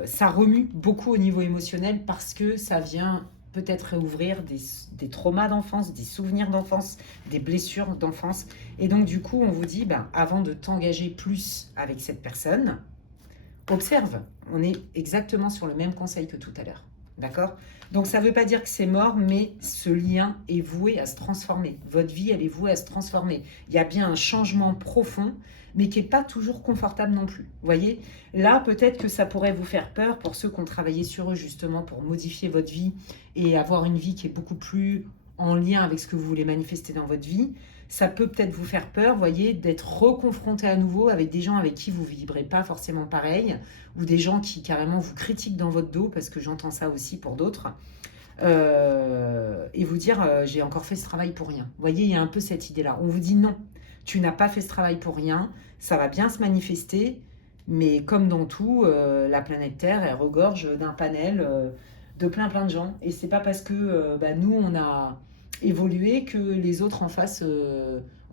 ça remue beaucoup au niveau émotionnel parce que ça vient peut-être réouvrir des traumas d'enfance, des souvenirs d'enfance, des blessures d'enfance. Et donc, du coup, on vous dit, avant de t'engager plus avec cette personne, observe. On est exactement sur le même conseil que tout à l'heure. D'accord? Donc, ça ne veut pas dire que c'est mort, mais ce lien est voué à se transformer. Votre vie, elle est vouée à se transformer. Il y a bien un changement profond, mais qui n'est pas toujours confortable non plus. Vous voyez? Là, peut-être que ça pourrait vous faire peur pour ceux qui ont travaillé sur eux, justement, pour modifier votre vie et avoir une vie qui est beaucoup plus en lien avec ce que vous voulez manifester dans votre vie. Ça peut peut-être vous faire peur, vous voyez, d'être reconfronté à nouveau avec des gens avec qui vous ne vibrez pas forcément pareil, ou des gens qui carrément vous critiquent dans votre dos, parce que j'entends ça aussi pour d'autres, et vous dire j'ai encore fait ce travail pour rien. Vous voyez, il y a un peu cette idée-là. On vous dit non, tu n'as pas fait ce travail pour rien, ça va bien se manifester, mais comme dans tout, la planète Terre, elle regorge d'un panel de plein de gens, et c'est pas parce que nous, on a évolué que les autres en face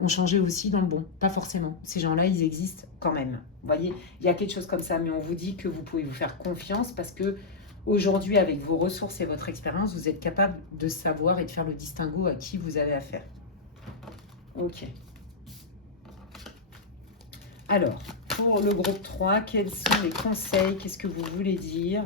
ont changé aussi dans le bon. Pas forcément. Ces gens-là, ils existent quand même. Vous voyez, il y a quelque chose comme ça, mais on vous dit que vous pouvez vous faire confiance parce que aujourd'hui, avec vos ressources et votre expérience, vous êtes capable de savoir et de faire le distinguo à qui vous avez affaire. Ok. Alors, pour le groupe 3, quels sont les conseils? Qu'est-ce que vous voulez dire?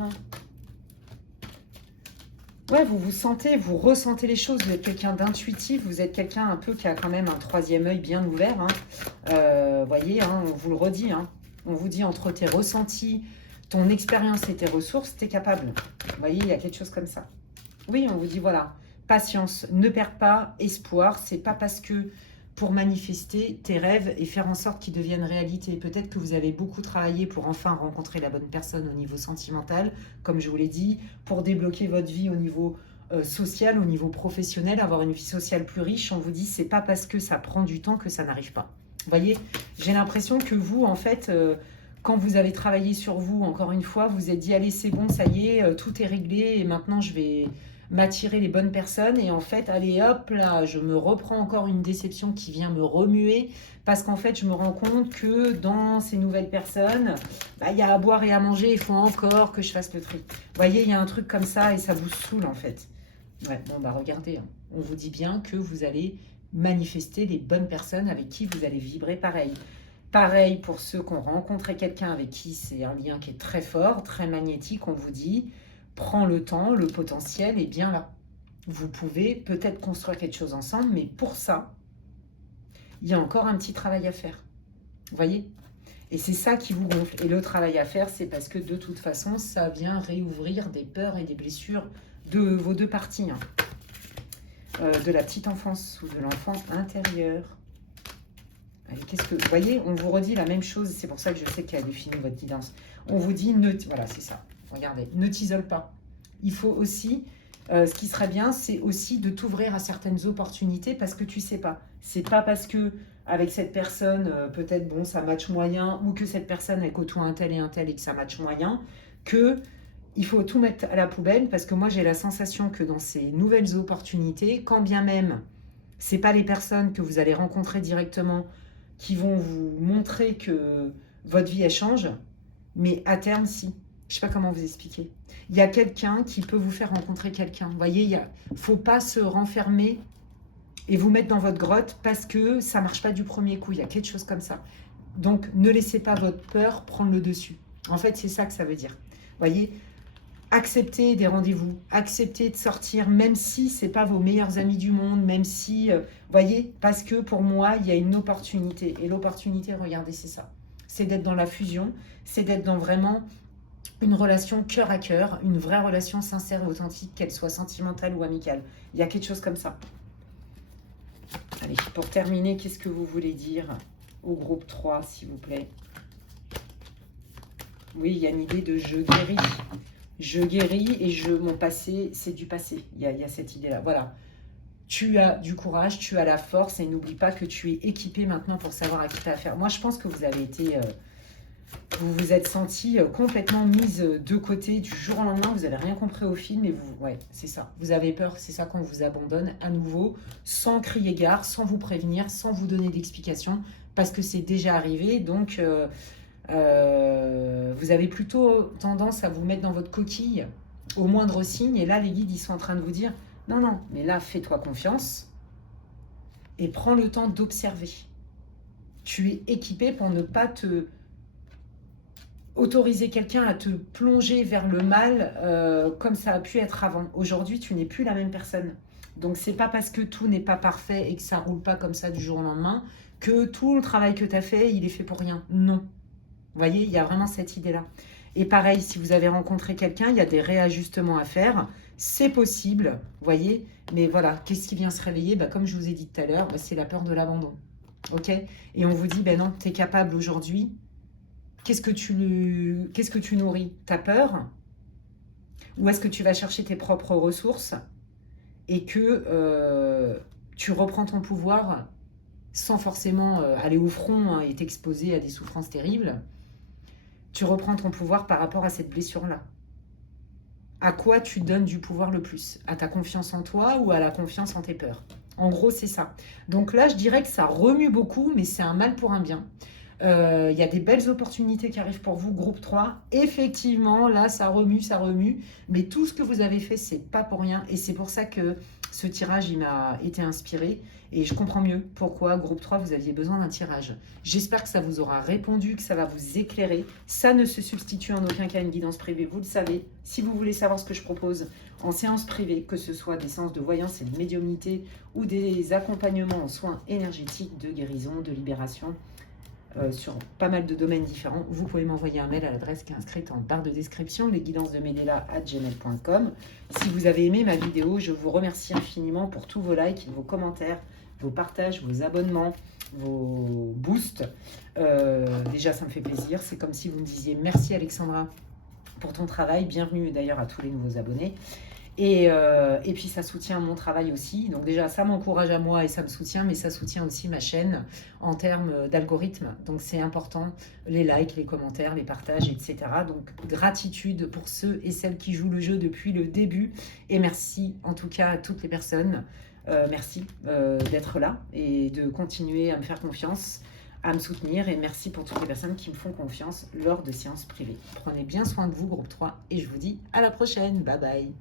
Ouais, vous vous sentez, vous ressentez les choses, vous êtes quelqu'un d'intuitif, vous êtes quelqu'un un peu qui a quand même un troisième œil bien ouvert. Voyez, hein, on vous le redit, hein, on vous dit entre tes ressentis, ton expérience et tes ressources, tu es capable. Vous voyez, il y a quelque chose comme ça. Oui, on vous dit voilà, patience, ne perds pas espoir, c'est pas parce que pour manifester tes rêves et faire en sorte qu'ils deviennent réalité. Peut-être que vous avez beaucoup travaillé pour enfin rencontrer la bonne personne au niveau sentimental, comme je vous l'ai dit, pour débloquer votre vie au niveau social, au niveau professionnel, avoir une vie sociale plus riche. On vous dit, c'est pas parce que ça prend du temps que ça n'arrive pas. Vous voyez, j'ai l'impression que vous, en fait, quand vous avez travaillé sur vous, encore une fois, vous êtes dit, allez, c'est bon, ça y est, tout est réglé et maintenant je vais m'attirer les bonnes personnes et en fait, allez hop, là, je me reprends encore une déception qui vient me remuer parce qu'en fait, je me rends compte que dans ces nouvelles personnes, il y a à boire et à manger, il faut encore que je fasse le tri. Vous voyez, il y a un truc comme ça et ça vous saoule en fait. Ouais, bon, regardez, hein, on vous dit bien que vous allez manifester les bonnes personnes avec qui vous allez vibrer pareil. Pareil pour ceux qui ont rencontré quelqu'un avec qui c'est un lien qui est très fort, très magnétique, on vous dit... Prends le temps, le potentiel est bien là. Vous pouvez peut-être construire quelque chose ensemble, mais pour ça, il y a encore un petit travail à faire. Vous voyez? Et c'est ça qui vous gonfle. Et le travail à faire, c'est parce que de toute façon, ça vient réouvrir des peurs et des blessures de vos deux parties. Hein. De la petite enfance ou de l'enfant intérieur. Allez, qu'est-ce que... Vous voyez, on vous redit la même chose. C'est pour ça que je sais qu'elle a défini votre guidance. On vous dit, voilà, c'est ça. Regardez, ne t'isole pas. Il faut aussi, ce qui serait bien, c'est aussi de t'ouvrir à certaines opportunités parce que tu sais pas. C'est pas parce que avec cette personne, peut-être, bon, ça match moyen, ou que cette personne, elle côtoie un tel et que ça match moyen, que il faut tout mettre à la poubelle parce que moi, j'ai la sensation que dans ces nouvelles opportunités, quand bien même, c'est pas les personnes que vous allez rencontrer directement qui vont vous montrer que votre vie, elle change, mais à terme, si. Je ne sais pas comment vous expliquer. Il y a quelqu'un qui peut vous faire rencontrer quelqu'un. Vous voyez, il ne faut pas se renfermer et vous mettre dans votre grotte parce que ça ne marche pas du premier coup. Il y a quelque chose comme ça. Donc, ne laissez pas votre peur prendre le dessus. En fait, c'est ça que ça veut dire. Vous voyez, acceptez des rendez-vous, acceptez de sortir, même si ce n'est pas vos meilleurs amis du monde, même si, voyez, parce que pour moi, il y a une opportunité. Et l'opportunité, regardez, c'est ça. C'est d'être dans la fusion, c'est d'être dans vraiment une relation cœur à cœur, une vraie relation sincère et authentique, qu'elle soit sentimentale ou amicale. Il y a quelque chose comme ça. Allez, pour terminer, qu'est-ce que vous voulez dire au groupe 3, s'il vous plaît? Oui, il y a une idée de je guéris. Je guéris et mon passé, c'est du passé. Il y a cette idée-là. Voilà. Tu as du courage, tu as la force et n'oublie pas que tu es équipé maintenant pour savoir à qui tu as affaire. Moi, je pense que vous avez été... vous vous êtes senti complètement mise de côté du jour au lendemain. Vous n'avez rien compris au film et vous... Ouais, c'est ça. Vous avez peur, c'est ça qu'on vous abandonne à nouveau, sans crier gare, sans vous prévenir, sans vous donner d'explication, parce que c'est déjà arrivé. Donc... vous avez plutôt tendance à vous mettre dans votre coquille au moindre signe. Et là, les guides, ils sont en train de vous dire, non, non, mais là, fais-toi confiance et prends le temps d'observer. Tu es équipé pour ne pas te autoriser quelqu'un à te plonger vers le mal comme ça a pu être avant. Aujourd'hui, tu n'es plus la même personne. Donc, c'est pas parce que tout n'est pas parfait et que ça roule pas comme ça du jour au lendemain que tout le travail que tu as fait, il est fait pour rien. Non. Vous voyez, il y a vraiment cette idée-là. Et pareil, si vous avez rencontré quelqu'un, il y a des réajustements à faire. C'est possible, vous voyez. Mais voilà, qu'est-ce qui vient se réveiller? Comme je vous ai dit tout à l'heure, c'est la peur de l'abandon. OK? Et on vous dit, non, tu es capable aujourd'hui. Qu'est-ce que tu nourris? Ta peur? Ou est-ce que tu vas chercher tes propres ressources et que tu reprends ton pouvoir sans forcément aller au front et t'exposer à des souffrances terribles? Tu reprends ton pouvoir par rapport à cette blessure-là. À quoi tu donnes du pouvoir le plus? À ta confiance en toi ou à la confiance en tes peurs? En gros, c'est ça. Donc là, je dirais que ça remue beaucoup, mais c'est un mal pour un bien. Il y a des belles opportunités qui arrivent pour vous, groupe 3. Effectivement, là, ça remue. Mais tout ce que vous avez fait, c'est pas pour rien. Et c'est pour ça que ce tirage, il m'a été inspiré. Et je comprends mieux pourquoi, groupe 3, vous aviez besoin d'un tirage. J'espère que ça vous aura répondu, que ça va vous éclairer. Ça ne se substitue en aucun cas à une guidance privée, vous le savez. Si vous voulez savoir ce que je propose en séance privée, que ce soit des séances de voyance et de médiumnité ou des accompagnements en soins énergétiques, de guérison, de libération, sur pas mal de domaines différents, vous pouvez m'envoyer un mail à l'adresse qui est inscrite en barre de description, lesguidancesdemedela@gmail.com. Si vous avez aimé ma vidéo, je vous remercie infiniment pour tous vos likes, vos commentaires, vos partages, vos abonnements, vos boosts. Déjà, ça me fait plaisir. C'est comme si vous me disiez merci Alexandra pour ton travail. Bienvenue d'ailleurs à tous les nouveaux abonnés. Et puis ça soutient mon travail aussi. Donc déjà, ça m'encourage à moi et ça me soutient, mais ça soutient aussi ma chaîne en termes d'algorithme. Donc c'est important, les likes, les commentaires, les partages, etc. Donc gratitude pour ceux et celles qui jouent le jeu depuis le début. Et merci en tout cas à toutes les personnes. Merci d'être là et de continuer à me faire confiance, à me soutenir. Et merci pour toutes les personnes qui me font confiance lors de séances privées. Prenez bien soin de vous, groupe 3. Et je vous dis à la prochaine. Bye bye.